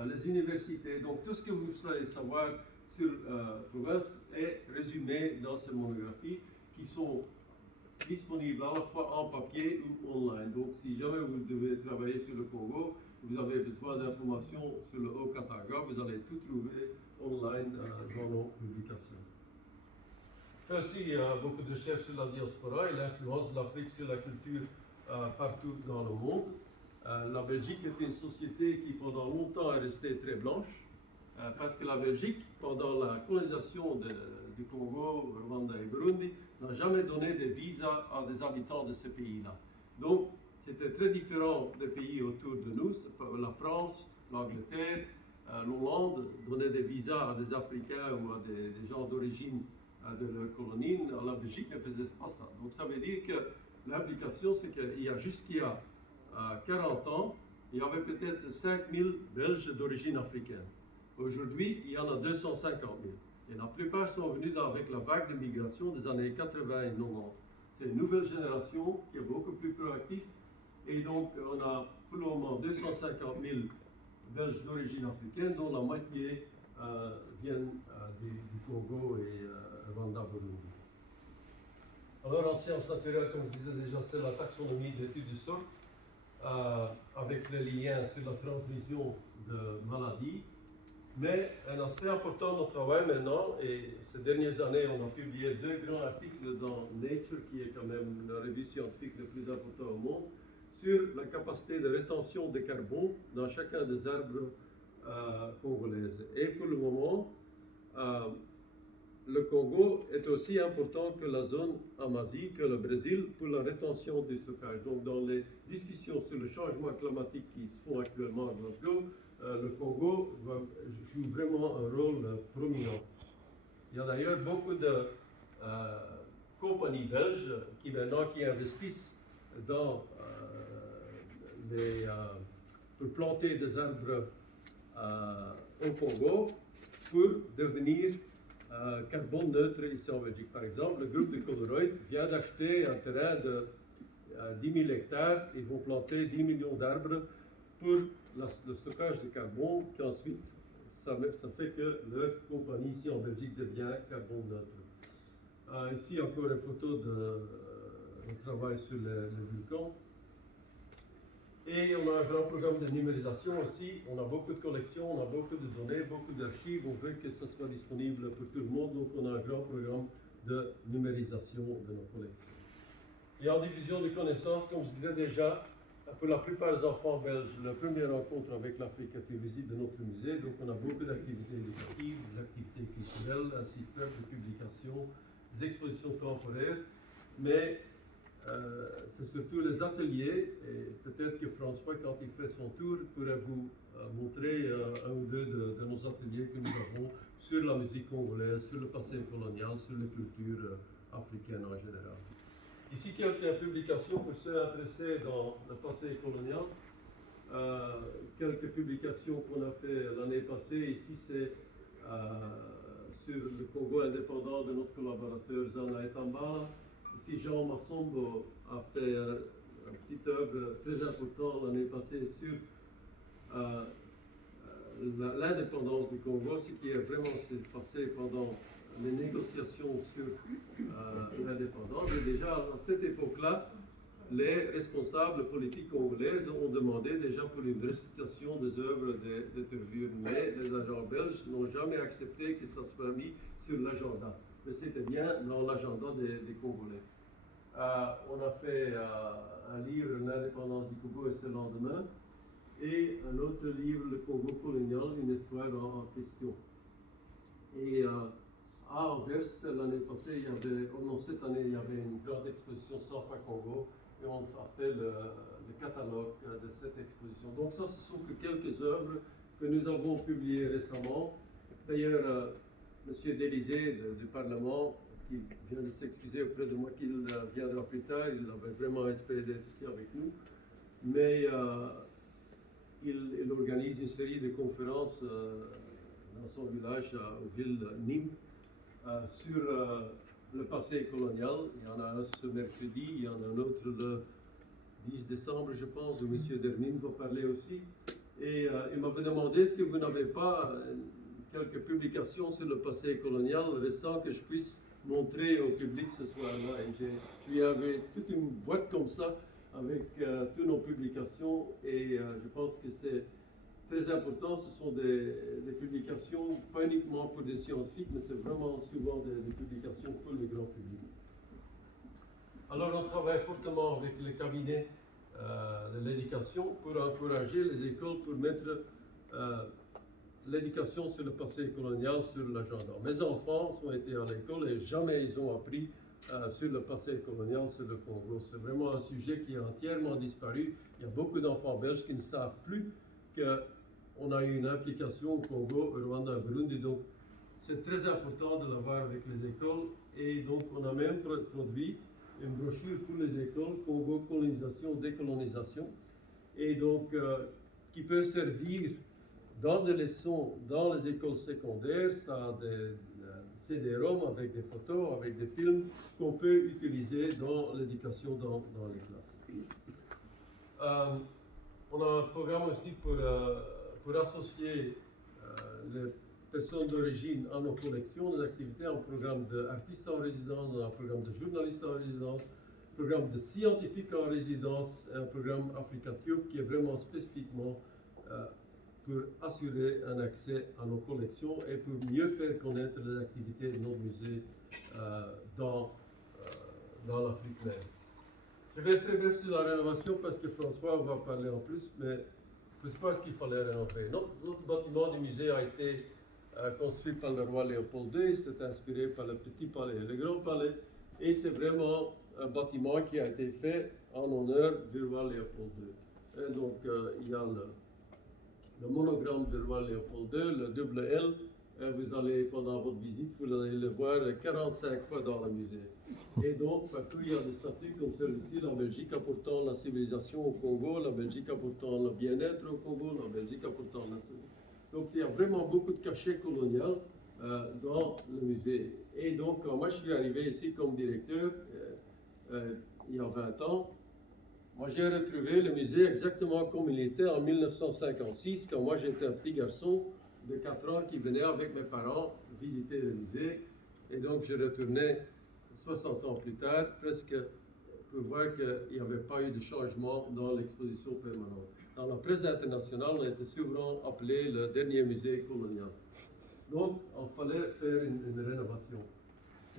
les universités. Donc tout ce que vous savez savoir sur la province est résumé dans ces monographies qui sont disponibles à la fois en papier ou online. Donc si jamais vous devez travailler sur le Congo, vous avez besoin d'informations sur le Haut-Katanga, vous allez tout trouver online dans nos publications. Il y a aussi beaucoup de recherches sur la diaspora et l'influence de l'Afrique sur la culture partout dans le monde. La Belgique est une société qui pendant longtemps est restée très blanche. parce que la Belgique, pendant la colonisation du Congo, Rwanda et Burundi, n'a jamais donné de visa à des habitants de ces pays-là. Donc, c'était très différent des pays autour de nous. La France, l'Angleterre, l'Hollande donnaient des visas à des Africains ou à des gens d'origine de leur colonie. La Belgique ne faisait pas ça. Donc, ça veut dire que l'implication, c'est qu'il y a jusqu'à 40 ans, il y avait peut-être 5000 Belges d'origine africaine. Aujourd'hui, il y en a 250 000. Et la plupart sont venus avec la vague de migration des années 80 et 90. C'est une nouvelle génération qui est beaucoup plus proactive. Et donc, on a pour le moment 250 000 Belges d'origine africaine, dont la moitié viennent du Congo et Rwanda-Burundi. Alors, en sciences naturelles, comme je disais déjà, c'est la taxonomie d'études de sorte, avec les liens sur la transmission de maladies. Mais un aspect important de notre travail maintenant, et ces dernières années, on a publié 2 grands articles dans Nature, qui est quand même la revue scientifique le plus importante au monde, sur la capacité de rétention de carbone dans chacun des arbres congolaises. Et pour le moment, le Congo est aussi important que la zone Amazie, que le Brésil, pour la rétention du stockage. Donc, dans les discussions sur le changement climatique qui se font actuellement à Glasgow, le Congo joue vraiment un rôle prominent. Il y a d'ailleurs beaucoup de compagnies belges qui investissent dans pour planter des arbres au Congo pour devenir carbone neutre ici en Belgique. Par exemple, le groupe de Coloroid vient d'acheter un terrain de 10 000 hectares. Ils vont planter 10 millions d'arbres pour le stockage de carbone, qu'ensuite, ça fait que leur compagnie ici en Belgique devient carbone neutre. Ici, encore une photo de travail sur le volcan. Et on a un grand programme de numérisation aussi. On a beaucoup de collections, on a beaucoup de données, beaucoup d'archives. On veut que ça soit disponible pour tout le monde. Donc, on a un grand programme de numérisation de nos collections. Et en diffusion de connaissances, comme je disais déjà, pour la plupart des enfants belges, la première rencontre avec l'Afrique est une visite de notre musée. Donc, on a beaucoup d'activités éducatives, des activités culturelles, un site web de publication, des expositions temporaires. Mais c'est surtout les ateliers, et peut-être que François, quand il fait son tour, pourrait vous montrer un ou deux de nos ateliers que nous avons sur la musique congolaise, sur le passé colonial, sur les cultures africaines en général. Ici, quelques publications pour ceux intéressés dans le passé colonial. Quelques publications qu'on a fait l'année passée. Ici, c'est sur le Congo indépendant de notre collaborateur Zana Etamba. Ici, Jean Massombo a fait une petite œuvre très importante l'année passée sur l'indépendance du Congo, ce qui est vraiment s'est passé pendant les négociations sur l'indépendance. Et déjà, à cette époque-là, les responsables politiques congolaises ont demandé déjà pour une récitation des œuvres de Tervuren, mais les agents belges n'ont jamais accepté que ça soit mis sur l'agenda. Mais c'était bien dans l'agenda des Congolais. On a fait un livre, L'indépendance du Congo et ses lendemains, et un autre livre, Le Congo colonial, une histoire en question. Et à Anvers, l'année passée, cette année, il y avait une grande exposition Safa Congo, et on a fait le catalogue de cette exposition. Donc ça, ce sont que quelques œuvres que nous avons publiées récemment. D'ailleurs, M. Délysée du Parlement, qui vient de s'excuser auprès de moi qu'il viendra plus tard, il avait vraiment espéré d'être ici avec nous, mais il organise une série de conférences dans son village, aux villes Nîmes, sur le passé colonial. Il y en a un ce mercredi, il y en a un autre le 10 décembre, je pense, où M. Dermine va parler aussi. Et il m'avait demandé, est-ce que vous n'avez pas quelques publications sur le passé colonial récent que je puisse montrer au public ce soir-là. Et je lui avais toute une boîte comme ça avec toutes nos publications, et je pense que c'est très important. Ce sont des publications pas uniquement pour des scientifiques, mais c'est vraiment souvent des publications pour le grand public. Alors on travaille fortement avec les cabinets de l'éducation pour encourager les écoles pour mettre l'éducation sur le passé colonial sur l'agenda. Mes enfants ont été à l'école et jamais ils ont appris sur le passé colonial sur le Congo. C'est vraiment un sujet qui a entièrement disparu. Il y a beaucoup d'enfants belges qui ne savent plus qu'on a eu une implication au Congo, au Rwanda, au Burundi. Donc, c'est très important de l'avoir avec les écoles. Et donc, on a même produit une brochure pour les écoles, Congo, colonisation, décolonisation. Et donc, qui peut servir dans des leçons dans les écoles secondaires. Ça a des CD-ROM avec des photos, avec des films qu'on peut utiliser dans l'éducation dans les classes. On a un programme aussi pour associer les personnes d'origine à nos collections, les activités, un programme d'artistes en résidence, un programme de journalistes en résidence, un programme de scientifiques en résidence, et un programme AfricaTube qui est vraiment spécifiquement pour assurer un accès à nos collections et pour mieux faire connaître les activités de nos musées dans l'Afrique même. Je vais être très bref sur la rénovation parce que François va parler en plus, mais je ne sais pas ce qu'il fallait rénover. Notre bâtiment du musée a été construit par le roi Léopold II, c'est inspiré par le petit palais et le grand palais, et c'est vraiment un bâtiment qui a été fait en honneur du roi Léopold II. Et donc il y a le monogramme du roi Léopold II, le double L. Vous allez, pendant votre visite, vous allez le voir 45 fois dans le musée. Et donc, partout, il y a des statues comme celui-ci, la Belgique apportant la civilisation au Congo, la Belgique apportant le bien-être au Congo, la Belgique apportant la... Donc, il y a vraiment beaucoup de cachets coloniaux dans le musée. Et donc, quand moi, je suis arrivé ici comme directeur, il y a 20 ans, moi, j'ai retrouvé le musée exactement comme il était en 1956, quand moi, j'étais un petit garçon de 4 ans qui venait avec mes parents visiter le musée. Et donc, je retournais 60 ans plus tard, presque pour voir qu'il n'y avait pas eu de changement dans l'exposition permanente. Dans la presse internationale, on a été souvent appelé le dernier musée colonial. Donc, il fallait faire une rénovation.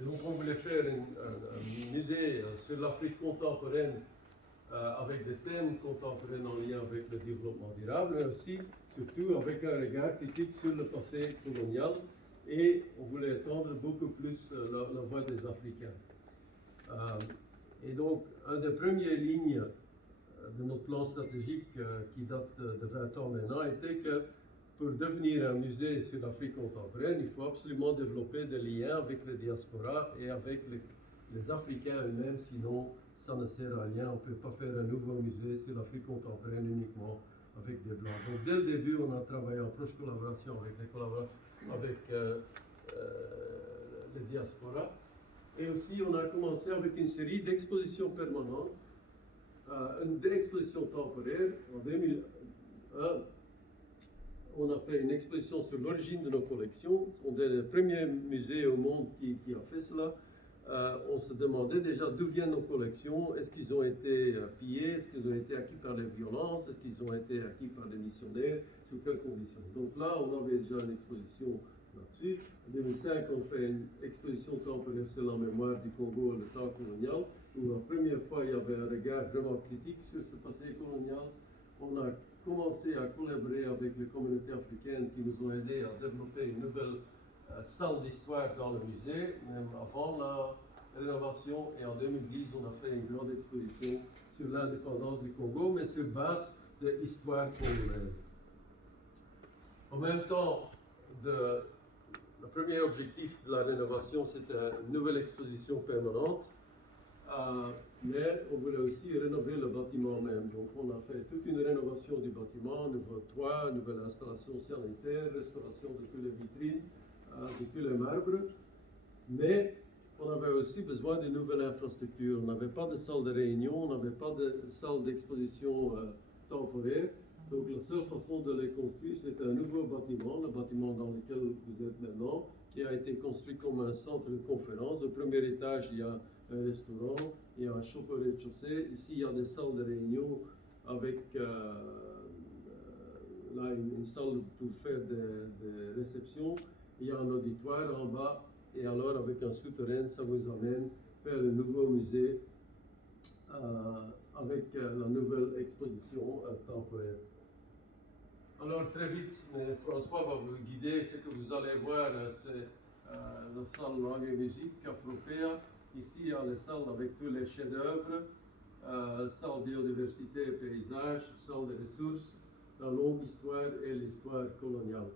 Et donc, on voulait faire un musée sur l'Afrique contemporaine avec des thèmes contemporains en lien avec le développement durable, mais aussi, surtout, avec un regard critique sur le passé colonial. Et on voulait étendre beaucoup plus la voix des Africains. Et donc, une des premières lignes de notre plan stratégique qui date de 20 ans maintenant était que pour devenir un musée sur l'Afrique contemporaine, il faut absolument développer des liens avec les diasporas et avec les Africains eux-mêmes, sinon ça ne sert à rien. On ne peut pas faire un nouveau musée sur l'Afrique contemporaine uniquement avec des Blancs. Donc dès le début, on a travaillé en proche collaboration avec les diasporas. Et aussi, on a commencé avec une série d'expositions permanentes, d'expositions temporaires. En 2001, on a fait une exposition sur l'origine de nos collections. On est le premier musée au monde qui a fait cela. On se demandait déjà d'où viennent nos collections. Est-ce qu'ils ont été pillés? Est-ce qu'ils ont été acquis par les violences? Est-ce qu'ils ont été acquis par des missionnaires? Sous quelles conditions? Donc là, on avait déjà une exposition là-dessus. En 2005, on fait une exposition temporaire sur la mémoire du Congo, le temps colonial, où la première fois, il y avait un regard vraiment critique sur ce passé colonial. On a commencé à collaborer avec les communautés africaines qui nous ont aidés à développer une nouvelle salle d'histoire dans le musée, même avant la rénovation. Et en 2010, on a fait une grande exposition sur l'indépendance du Congo, mais sur base de l'histoire congolaise. En même temps, le premier objectif de la rénovation, c'était une nouvelle exposition permanente, mais on voulait aussi rénover le bâtiment même. Donc on a fait toute une rénovation du bâtiment, nouveau toit, nouvelle installation sanitaire, restauration de toutes les vitrines, de tous les marbres, mais on avait aussi besoin de nouvelles infrastructures. On n'avait pas de salle de réunion, on n'avait pas de salle d'exposition temporaire. Donc la seule façon de les construire, c'était un nouveau bâtiment, le bâtiment dans lequel vous êtes maintenant, qui a été construit comme un centre de conférence. Au premier étage, il y a un restaurant, il y a un shop au rez-de-chaussée. Ici, il y a des salles de réunion avec là, une salle pour faire des réceptions. Il y a un auditoire en bas, et alors avec un souterrain, ça vous amène vers le nouveau musée avec la nouvelle exposition temporaire. Alors très vite, François va vous guider. Ce que vous allez voir, c'est la salle langue et musique, Afropéa. Ici, il y a les salles avec tous les chefs-d'œuvre, salle biodiversité et paysage, salle des ressources, la longue histoire et l'histoire coloniale.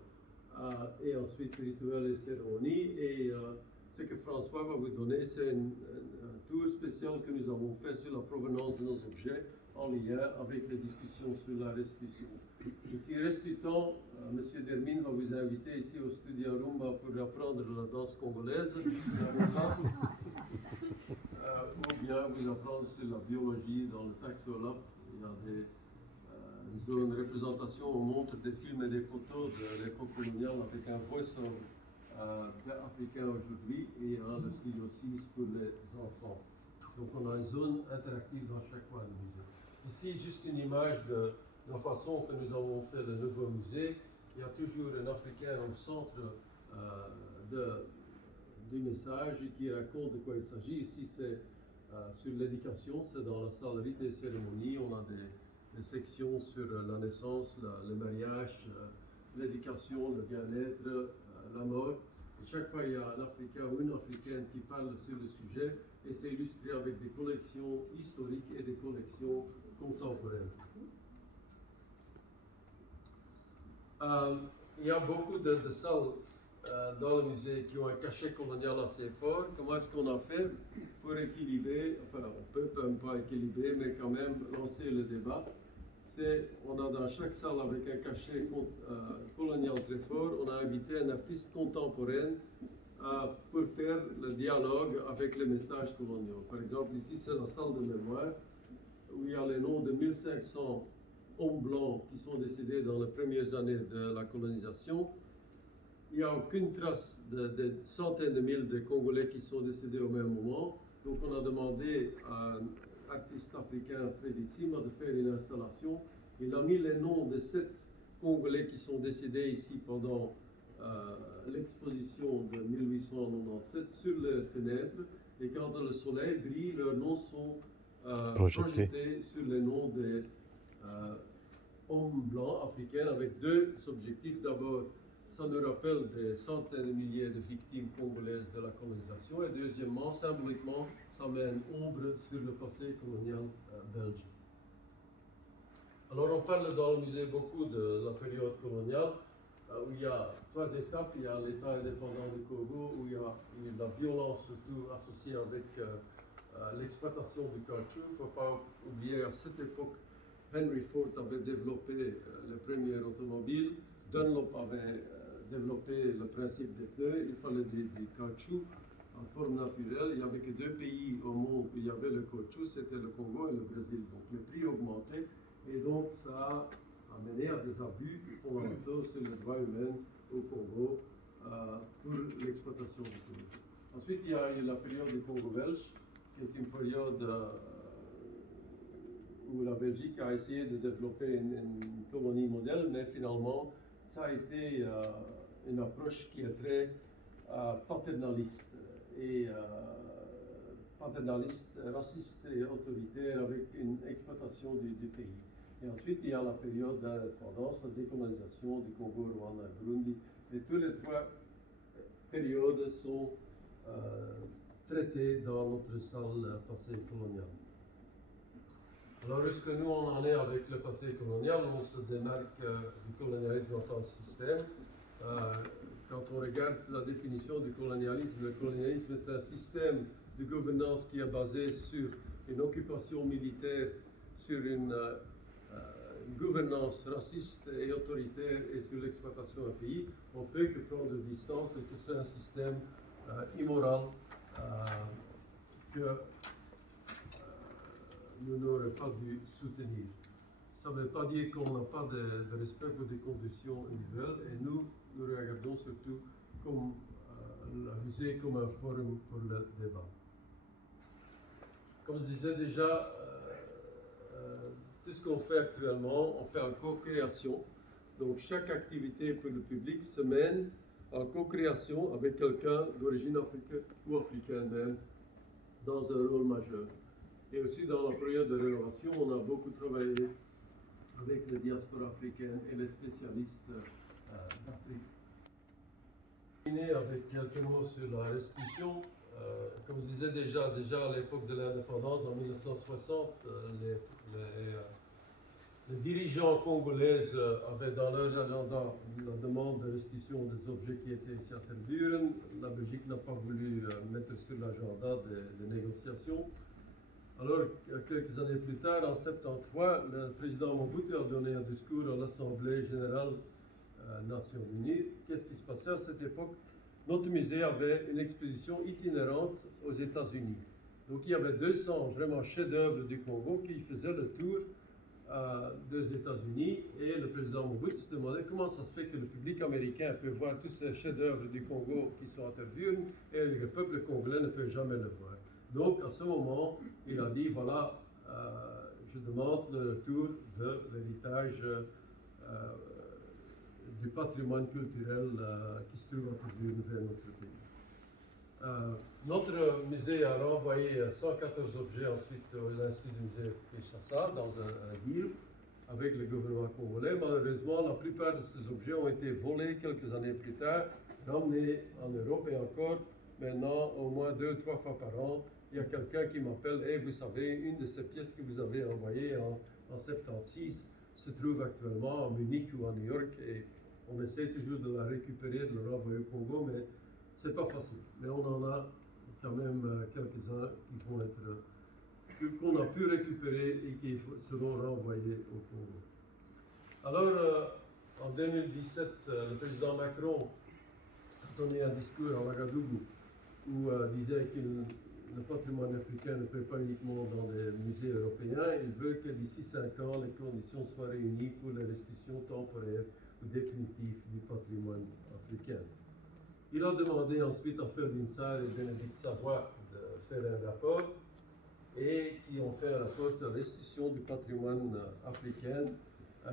Et ensuite, rituels et cérémonies. Et ce que François va vous donner, c'est un tour spécial que nous avons fait sur la provenance de nos objets en lien avec les discussions sur la restitution. Ici, reste du temps, M. Dermine va vous inviter ici au Studio Rumba pour apprendre la danse congolaise, ou bien vous apprendre sur la biologie dans le Taxolab. Il y a des zones de représentation, on montre des films et des photos de l'époque coloniale avec un voice-over africain aujourd'hui, et il y a le Studio 6 pour les enfants. Donc on a une zone interactive dans chaque coin du musée. Ici, juste une image de la façon que nous avons fait le nouveau musée. Il y a toujours un Africain au centre du message qui raconte de quoi il s'agit. Ici, c'est sur l'éducation, c'est dans la salle rite et cérémonie. On a des sections sur la naissance, le mariage, l'éducation, le bien-être, la mort. Et chaque fois, il y a un Africain ou une Africaine qui parle sur le sujet, et c'est illustré avec des collections historiques et des collections contemporaines. Il y a beaucoup de salles dans le musée qui ont un cachet colonial assez fort. Comment est-ce qu'on a fait pour équilibrer, enfin on peut pas équilibrer, mais quand même lancer le débat? On a dans chaque salle avec un cachet colonial très fort, on a invité un artiste contemporain pour faire le dialogue avec les messages coloniaux. Par exemple, ici c'est la salle de mémoire où il y a les noms de 1500 hommes blancs qui sont décédés dans les premières années de la colonisation. Il n'y a aucune trace de centaines de mille de Congolais qui sont décédés au même moment. Donc on a demandé à un artiste africain, Frédéric Sima, de faire une installation. Il a mis les noms de 7 Congolais qui sont décédés ici pendant l'exposition de 1897 sur les fenêtres. Et quand le soleil brille, leurs noms sont projetés sur les noms des hommes blancs africains avec deux objectifs. D'abord, ça nous rappelle des centaines de milliers de victimes congolaises de la colonisation. Et deuxièmement, symboliquement, ça met une ombre sur le passé colonial belge. Alors on parle dans le musée beaucoup de la période coloniale, où il y a 3 étapes. Il y a l'État indépendant du Congo, où il y a la violence surtout associée avec l'exploitation du caoutchouc. Il ne faut pas oublier, à cette époque, Henry Ford avait développé les premières automobiles. Dunlop avait développé le principe des pneus. Il fallait du caoutchouc en forme naturelle. Il n'y avait que 2 pays au monde où il y avait le caoutchouc, c'était le Congo et le Brésil. Donc le prix augmentait, et donc ça a amené à des abus fondamentaux sur les droits humains au Congo pour l'exploitation du Congo. Ensuite, il y a eu la période du Congo belge, qui est une période où la Belgique a essayé de développer une colonie modèle, mais finalement, ça a été une approche qui est très paternaliste, raciste et autoritaire, avec une exploitation du pays. Et ensuite, il y a la période d'indépendance, la décolonisation du Congo, Rwanda et Burundi. Et toutes les 3 périodes sont traitées dans notre salle passé colonial. Alors, est-ce que nous, on en est avec le passé colonial? On se démarque du colonialisme en tant que système. Quand on regarde la définition du colonialisme, le colonialisme est un système de gouvernance qui est basé sur une occupation militaire, sur une gouvernance raciste et autoritaire et sur l'exploitation d'un pays. On ne peut que prendre distance et que c'est un système immoral que nous n'aurions pas dû soutenir. Ça ne veut pas dire qu'on n'a pas de respect pour des conditions individuelles, et nous regardons surtout comme le musée comme un forum pour le débat. Comme je disais déjà, tout ce qu'on fait actuellement, on fait en co-création. Donc chaque activité pour le public se mène en co-création avec quelqu'un d'origine africaine ou africaine même, dans un rôle majeur. Et aussi dans la période de rénovation, on a beaucoup travaillé avec les diasporas africaines et les spécialistes d'Afrique. Avec quelques mots sur la restitution. Comme je disais déjà à l'époque de l'indépendance, en 1960, les dirigeants congolais avaient dans leur agenda la demande de restitution des objets qui étaient ici à Tervuren. La Belgique n'a pas voulu mettre sur l'agenda des négociations. Alors, quelques années plus tard, en 1973, le président Mobutu a donné un discours à l'Assemblée générale Nations Unies. Qu'est-ce qui se passait à cette époque? Notre musée avait une exposition itinérante aux États-Unis. Donc il y avait 200 vraiment chefs-d'œuvre du Congo qui faisaient le tour des États-Unis, et le président Mobutu se demandait comment ça se fait que le public américain peut voir tous ces chefs-d'œuvre du Congo qui sont à Tervuren et le peuple congolais ne peut jamais le voir. Donc à ce moment, il a dit voilà, je demande le retour de l'héritage du patrimoine culturel qui se trouve à Tervuren vers notre pays. Notre musée a renvoyé 114 objets ensuite à l'Institut du musée Kinshasa dans un deal avec le gouvernement congolais. Malheureusement, la plupart de ces objets ont été volés quelques années plus tard, ramenés en Europe, et encore maintenant, au moins 2 ou 3 fois par an, il y a quelqu'un qui m'appelle et vous savez, une de ces pièces que vous avez envoyées en 76 se trouve actuellement à Munich ou à New York, et on essaie toujours de la récupérer, de la renvoyer au Congo, mais c'est pas facile. Mais on en a quand même quelques-uns qui vont être, qu'on a pu récupérer et qui seront renvoyés au Congo. Alors, en 2017, le président Macron a donné un discours à Ouagadougou où disait que le patrimoine africain ne peut pas uniquement dans des musées européens. Il veut que d'ici 5 ans, les conditions soient réunies pour la restitution temporaire ou définitive du patrimoine africain. Il a demandé ensuite à Felwine Sarr et Bénédicte Savoy de faire un rapport, et qui ont fait un rapport sur la restitution du patrimoine africain,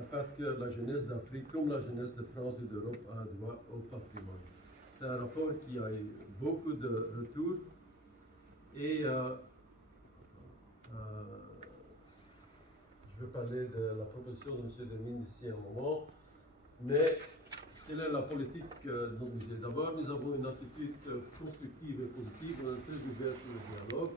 parce que la jeunesse d'Afrique, comme la jeunesse de France et d'Europe, a un droit au patrimoine. C'est un rapport qui a eu beaucoup de retours, et je vais parler de la proposition de M. Demine d'ici un moment, mais quelle est la politique de notre musée? D'abord, nous avons une attitude constructive et positive, on est très ouvert sur le dialogue,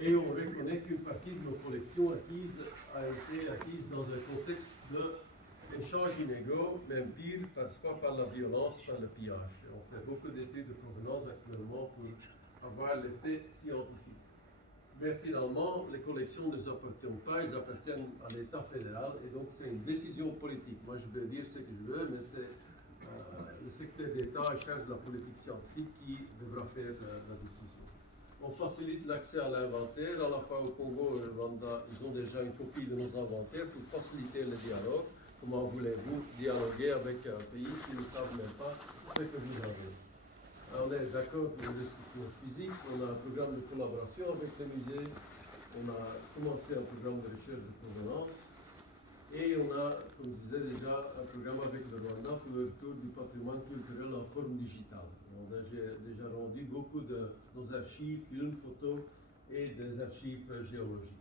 et on reconnaît qu'une partie de nos collections acquises a été acquise dans un contexte d'échanges inégaux, même pire, parfois par la violence, par le pillage. Et on fait beaucoup d'études de provenance actuellement pour avoir les faits scientifiques. Mais finalement, les collections ne nous appartiennent pas, elles appartiennent à l'État fédéral, et donc c'est une décision politique. Moi, je peux dire ce que je veux, mais c'est le secrétaire d'État en charge de la politique scientifique qui devra faire la décision. On facilite l'accès à l'inventaire, à la fois au Congo et au Rwanda, ils ont déjà une copie de nos inventaires pour faciliter le dialogue. Comment voulez-vous dialoguer avec un pays qui ne savent même pas ce que vous avez? On est d'accord pour une restitution physique, on a un programme de collaboration avec les musées, on a commencé un programme de recherche de provenance, et on a, comme je disais déjà, un programme avec le Rwanda pour le retour du patrimoine culturel en forme digitale. J'ai déjà rendu beaucoup de nos archives, films, photos et des archives géologiques.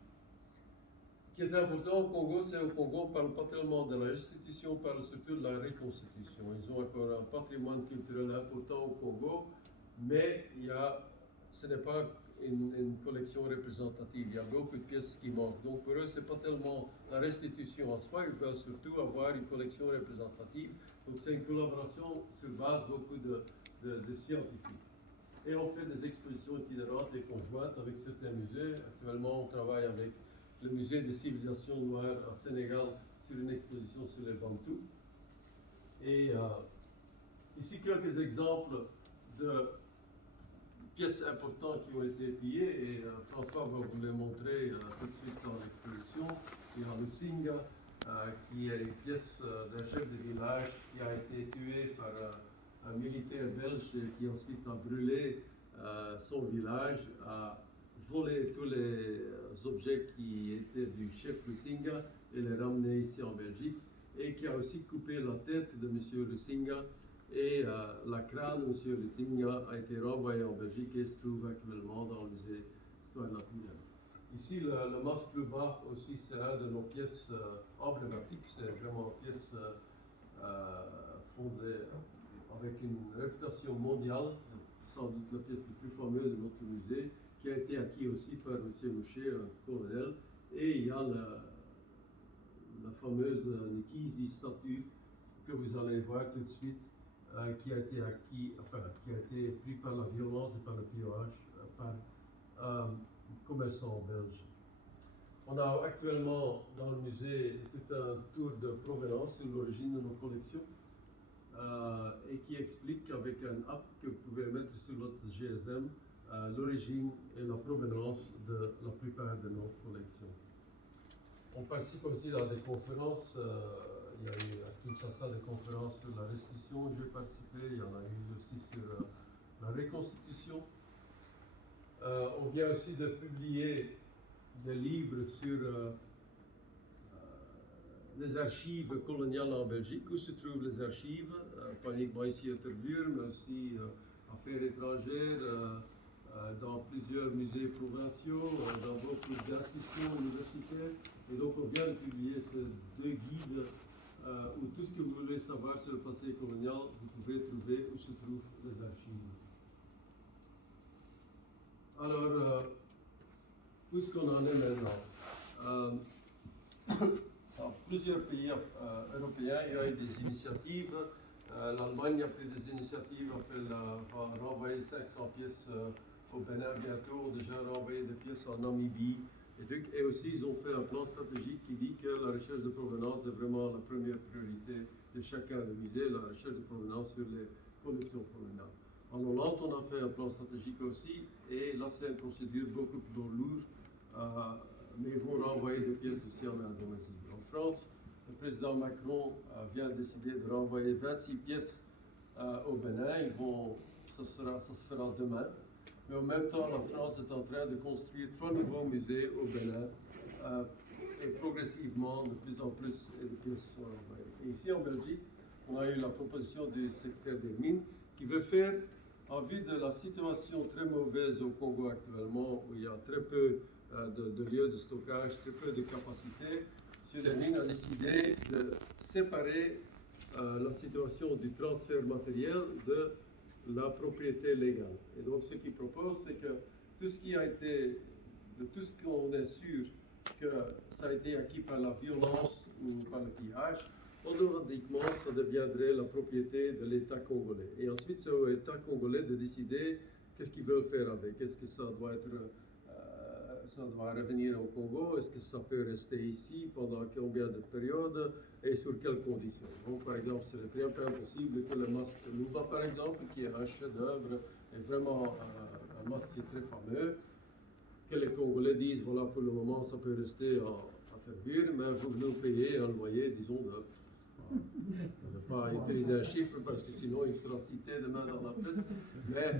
Ce qui est important au Congo, c'est au Congo, on ne parle pas tellement de la restitution, on parle surtout de la reconstitution. Ils ont encore un patrimoine culturel important au Congo, mais ce n'est pas une collection représentative. Il y a beaucoup de pièces qui manquent. Donc pour eux, ce n'est pas tellement la restitution en soi, ils veulent surtout avoir une collection représentative. Donc c'est une collaboration sur base beaucoup de scientifiques. Et on fait des expositions itinérantes et conjointes avec certains musées. Actuellement, on travaille avec le musée des civilisations noires au Sénégal sur une exposition sur les Bantous. Et ici, quelques exemples de pièces importantes qui ont été pillées, et François va vous les montrer tout de suite dans l'exposition. Il y a Lusinga, qui est une pièce d'un chef de village qui a été tué par un militaire belge qui ensuite a brûlé son village, a volé tous les objets qui étaient du chef Lusinga et les ramené ici en Belgique, et qui a aussi coupé la tête de M. Lusinga, et la crâne de M. Lusinga a été renvoyée en Belgique et se trouve actuellement dans le musée d'histoire naturelle. Ici, le masque plus bas aussi, c'est un de nos pièces emblématiques. C'est vraiment une pièce fondée avec une réputation mondiale, sans doute la pièce la plus fameuse de notre musée, qui a été acquise aussi par M. Moucher, un colonel. Et il y a la fameuse Nikisi statue que vous allez voir tout de suite, qui a été qui a été pris par la violence et par le pillage par commerçants belges. On a actuellement dans le musée tout un tour de provenance sur l'origine de nos collections et qui explique avec un app que vous pouvez mettre sur votre GSM l'origine et la provenance de la plupart de nos collections. On participe aussi à des conférences. Il y a eu à Kinshasa des conférences sur la restitution, j'ai participé. Il y en a eu aussi sur la reconstitution. On vient aussi de publier des livres sur les archives coloniales en Belgique, où se trouvent les archives, pas uniquement ici à Tervuren, mais aussi affaires étrangères, dans plusieurs musées provinciaux, dans beaucoup d'institutions universitaires. Et donc on vient de publier ces deux guides où tout ce que vous voulez savoir sur le passé colonial, vous pouvez trouver où se trouvent les archives. Alors, où est-ce qu'on en est maintenant? Dans plusieurs pays européens, il y a eu des initiatives. L'Allemagne a pris des initiatives, va renvoyer 500 pièces au Bénin bientôt, déjà renvoyé des pièces en Namibie. Et aussi, ils ont fait un plan stratégique qui dit que la recherche de provenance est vraiment la première priorité de chacun des musées, la recherche de provenance sur les collections coloniales. En Hollande, on a fait un plan stratégique aussi, et là, c'est une procédure beaucoup plus lourde, mais ils vont renvoyer des pièces aussi en Indonésie. En France, le président Macron vient de décider de renvoyer 26 pièces au Bénin. Ça se fera demain. Mais en même temps, la France est en train de construire 3 nouveaux musées au Bénin et progressivement, de plus en plus, les pièces sont envoyées. Et ici en Belgique, on a eu la proposition du secrétaire des Mines qui veut faire, en vue de la situation très mauvaise au Congo actuellement, où il y a très peu de lieux de stockage, très peu de capacité, M. des Mines a décidé de séparer la situation du transfert matériel de la propriété légale. Et donc, ce qu'il propose, c'est que tout ce qui a été, de tout ce qu'on est sûr que ça a été acquis par la violence ou par le pillage, automatiquement, ça deviendrait la propriété de l'État congolais. Et ensuite, c'est au État congolais de décider qu'est-ce qu'ils veulent faire avec. Est-ce que ça doit être, ça doit revenir au Congo? Est-ce que ça peut rester ici pendant combien de périodes et sur quelles conditions? Donc, par exemple, c'est très impossible que le masque Luba, par exemple, qui est un chef-d'œuvre, est vraiment un masque qui est très fameux, que les Congolais disent, voilà, pour le moment, ça peut rester à Tervuren, mais vous nous payez un loyer, disons, je ne vais pas utiliser un chiffre parce que sinon il sera cité demain dans la presse, mais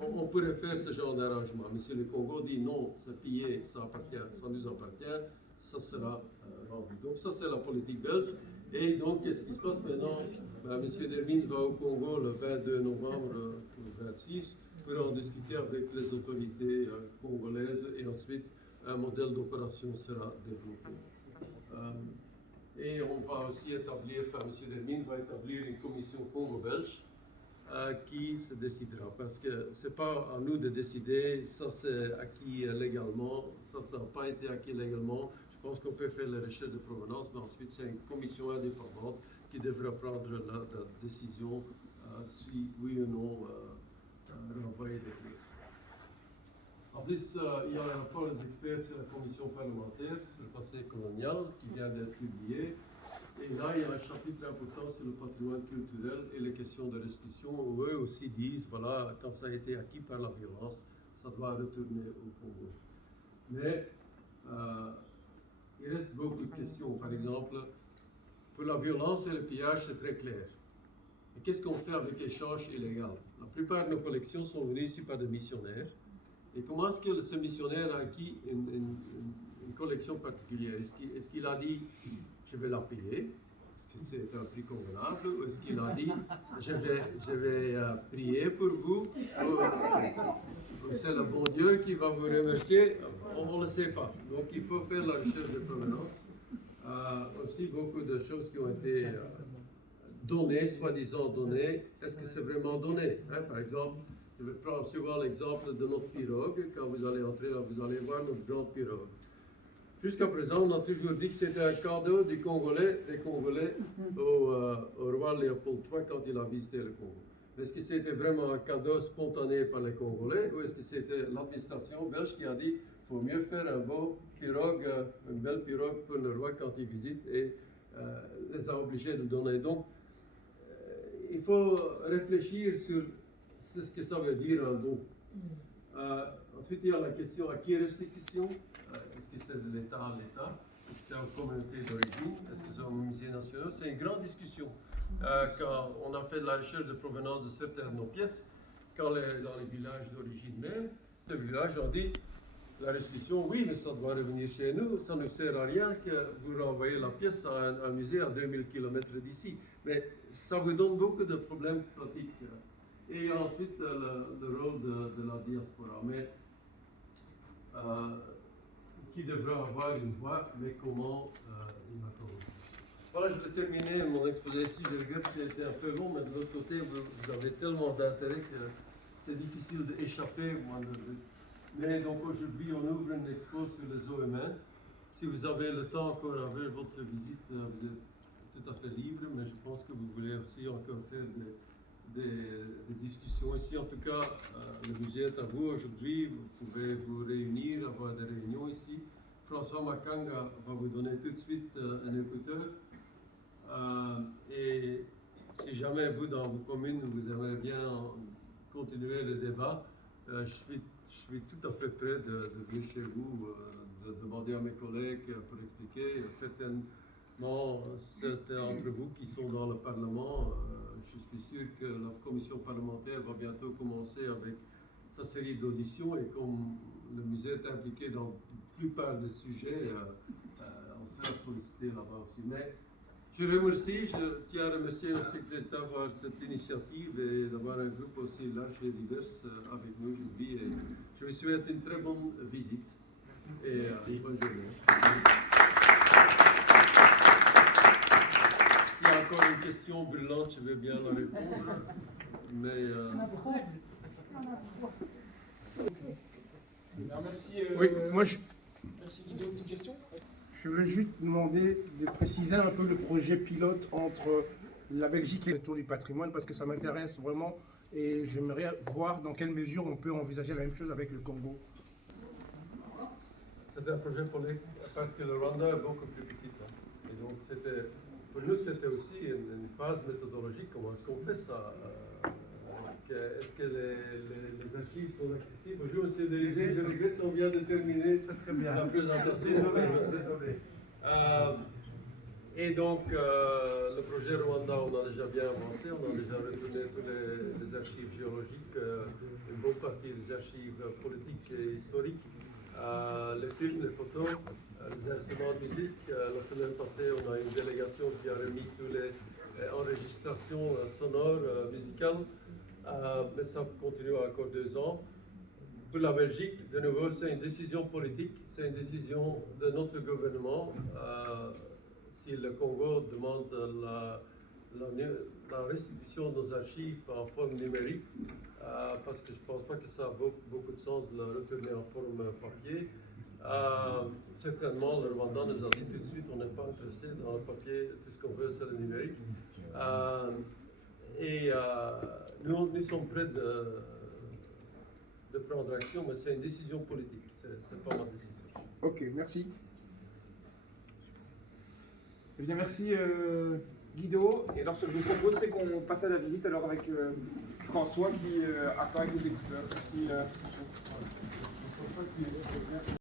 on pourrait faire ce genre d'arrangement. Mais si le Congo dit non, c'est payé, ça nous appartient, ça sera rendu. Donc ça c'est la politique belge. Et donc qu'est-ce qui se passe maintenant? M. Dermine va au Congo le 22 novembre ou le 26 pour en discuter avec les autorités congolaises et ensuite un modèle d'opération sera développé. Et on va aussi établir, M. Dermine va établir une commission Congo-belge qui se décidera. Parce que ce n'est pas à nous de décider, ça c'est acquis légalement, ça n'a pas été acquis légalement. Je pense qu'on peut faire les recherches de provenance, mais ensuite c'est une commission indépendante qui devra prendre la décision si oui ou non renvoyer des pièces. En plus, il y a un rapport des experts sur la commission parlementaire sur le passé colonial qui vient d'être publié. Et là, il y a un chapitre important sur le patrimoine culturel et les questions de restitution, où eux aussi disent, voilà, quand ça a été acquis par la violence, ça doit retourner au Congo. Mais il reste beaucoup de questions. Par exemple, pour la violence et le pillage, c'est très clair. Et qu'est-ce qu'on fait avec l'échange illégal? La plupart de nos collections sont venues ici par des missionnaires. Et comment est-ce que ce missionnaire a acquis une collection particulière? Est-ce qu'il a dit, je vais la payer? que c'est un prix convenable ou est-ce qu'il a dit je vais prier pour vous ou c'est le bon Dieu qui va vous remercier? On ne le sait pas. Donc il faut faire la recherche de provenance. Aussi beaucoup de choses qui ont été données, soi-disant données. Est-ce que c'est vraiment donné? Par exemple, je vais prendre souvent l'exemple de notre pirogue. Quand vous allez entrer là, vous allez voir notre grande pirogue. Jusqu'à présent, on a toujours dit que c'était un cadeau des Congolais au roi Léopold III quand il a visité le Congo. Est-ce que c'était vraiment un cadeau spontané par les Congolais ou est-ce que c'était l'administration belge qui a dit qu'il faut mieux faire un beau pirogue, une belle pirogue pour le roi quand il visite et les a obligés de donner. Donc, il faut réfléchir sur ce que ça veut dire un don. Ensuite, il y a la question à qui restitution. Est-ce que c'est de l'État à l'État? Est-ce que c'est aux communautés d'origine? Est-ce que c'est aux musées nationaux? C'est une grande discussion. Quand on a fait de la recherche de provenance de certaines de nos pièces, dans les villages d'origine même, les villages ont dit la restitution, oui, mais ça doit revenir chez nous, ça ne sert à rien que vous renvoyez la pièce à un musée à 2000 km d'ici. Mais ça vous donne beaucoup de problèmes pratiques. Et ensuite, le rôle de la diaspora. Mais qui devrait avoir une voix, mais comment il va commencer. Voilà, je vais terminer mon exposé ici. Je regrette qu'il a été un peu long, mais de l'autre côté, vous avez tellement d'intérêt que c'est difficile d'échapper. Mais donc aujourd'hui, on ouvre une expo sur les eaux humaines. Si vous avez le temps encore avec votre visite, vous êtes tout à fait libre, mais je pense que vous voulez aussi encore faire des discussions ici. En tout cas, le musée est à vous aujourd'hui. Vous pouvez vous réunir, avoir des réunions ici. François Makanga va vous donner tout de suite un écouteur. Et si jamais vous, dans vos communes, vous aimeriez bien continuer le débat, je suis tout à fait prêt de venir chez vous, de demander à mes collègues pour expliquer. Certainement, certains d'entre vous qui sont dans le Parlement, je suis sûr que la commission parlementaire va bientôt commencer avec sa série d'auditions et comme le musée est impliqué dans la plupart des sujets, on sera sollicité là-bas aussi. Mais je remercie, je tiens à remercier le secrétaire d'avoir cette initiative et d'avoir un groupe aussi large et divers avec nous aujourd'hui. Et je vous souhaite une très bonne visite et bonne journée. S'il y a encore une question brûlante, je vais bien la répondre. Mais merci. Oui, merci Guido. Une question? Je veux juste demander de préciser un peu le projet pilote entre la Belgique et le Tour du patrimoine parce que ça m'intéresse vraiment et j'aimerais voir dans quelle mesure on peut envisager la même chose avec le Congo. C'était un projet parce que le Rwanda est beaucoup plus petit. Et donc pour nous, c'était aussi une phase méthodologique. Comment est-ce qu'on fait ça? Est-ce que les archives sont accessibles? Bonjour, M. Delisée, je regrette qu'on vient de terminer la présentation. Désolé. Et donc, le projet Rwanda, on a déjà bien avancé, on a déjà retourné tous les archives géologiques, une bonne partie des archives politiques et historiques, les films, les photos, les instruments de musique. La semaine passée, on a une délégation qui a remis toutes les enregistrations sonores, musicales. Mais ça continue encore 2 ans. Pour la Belgique, de nouveau, c'est une décision politique, c'est une décision de notre gouvernement. Si le Congo demande la restitution de nos archives en forme numérique, parce que je ne pense pas que ça a beaucoup de sens de la retourner en forme papier. Certainement, le Rwanda nous a dit tout de suite, on n'est pas intéressé dans le papier, tout ce qu'on veut, c'est le numérique. Nous sommes prêts de prendre action, mais c'est une décision politique, c'est pas ma décision. Ok, merci. Eh bien, merci Guido. Et alors, ce que je vous propose, c'est qu'on passe à la visite alors avec François qui attend avec les écouteurs. Merci.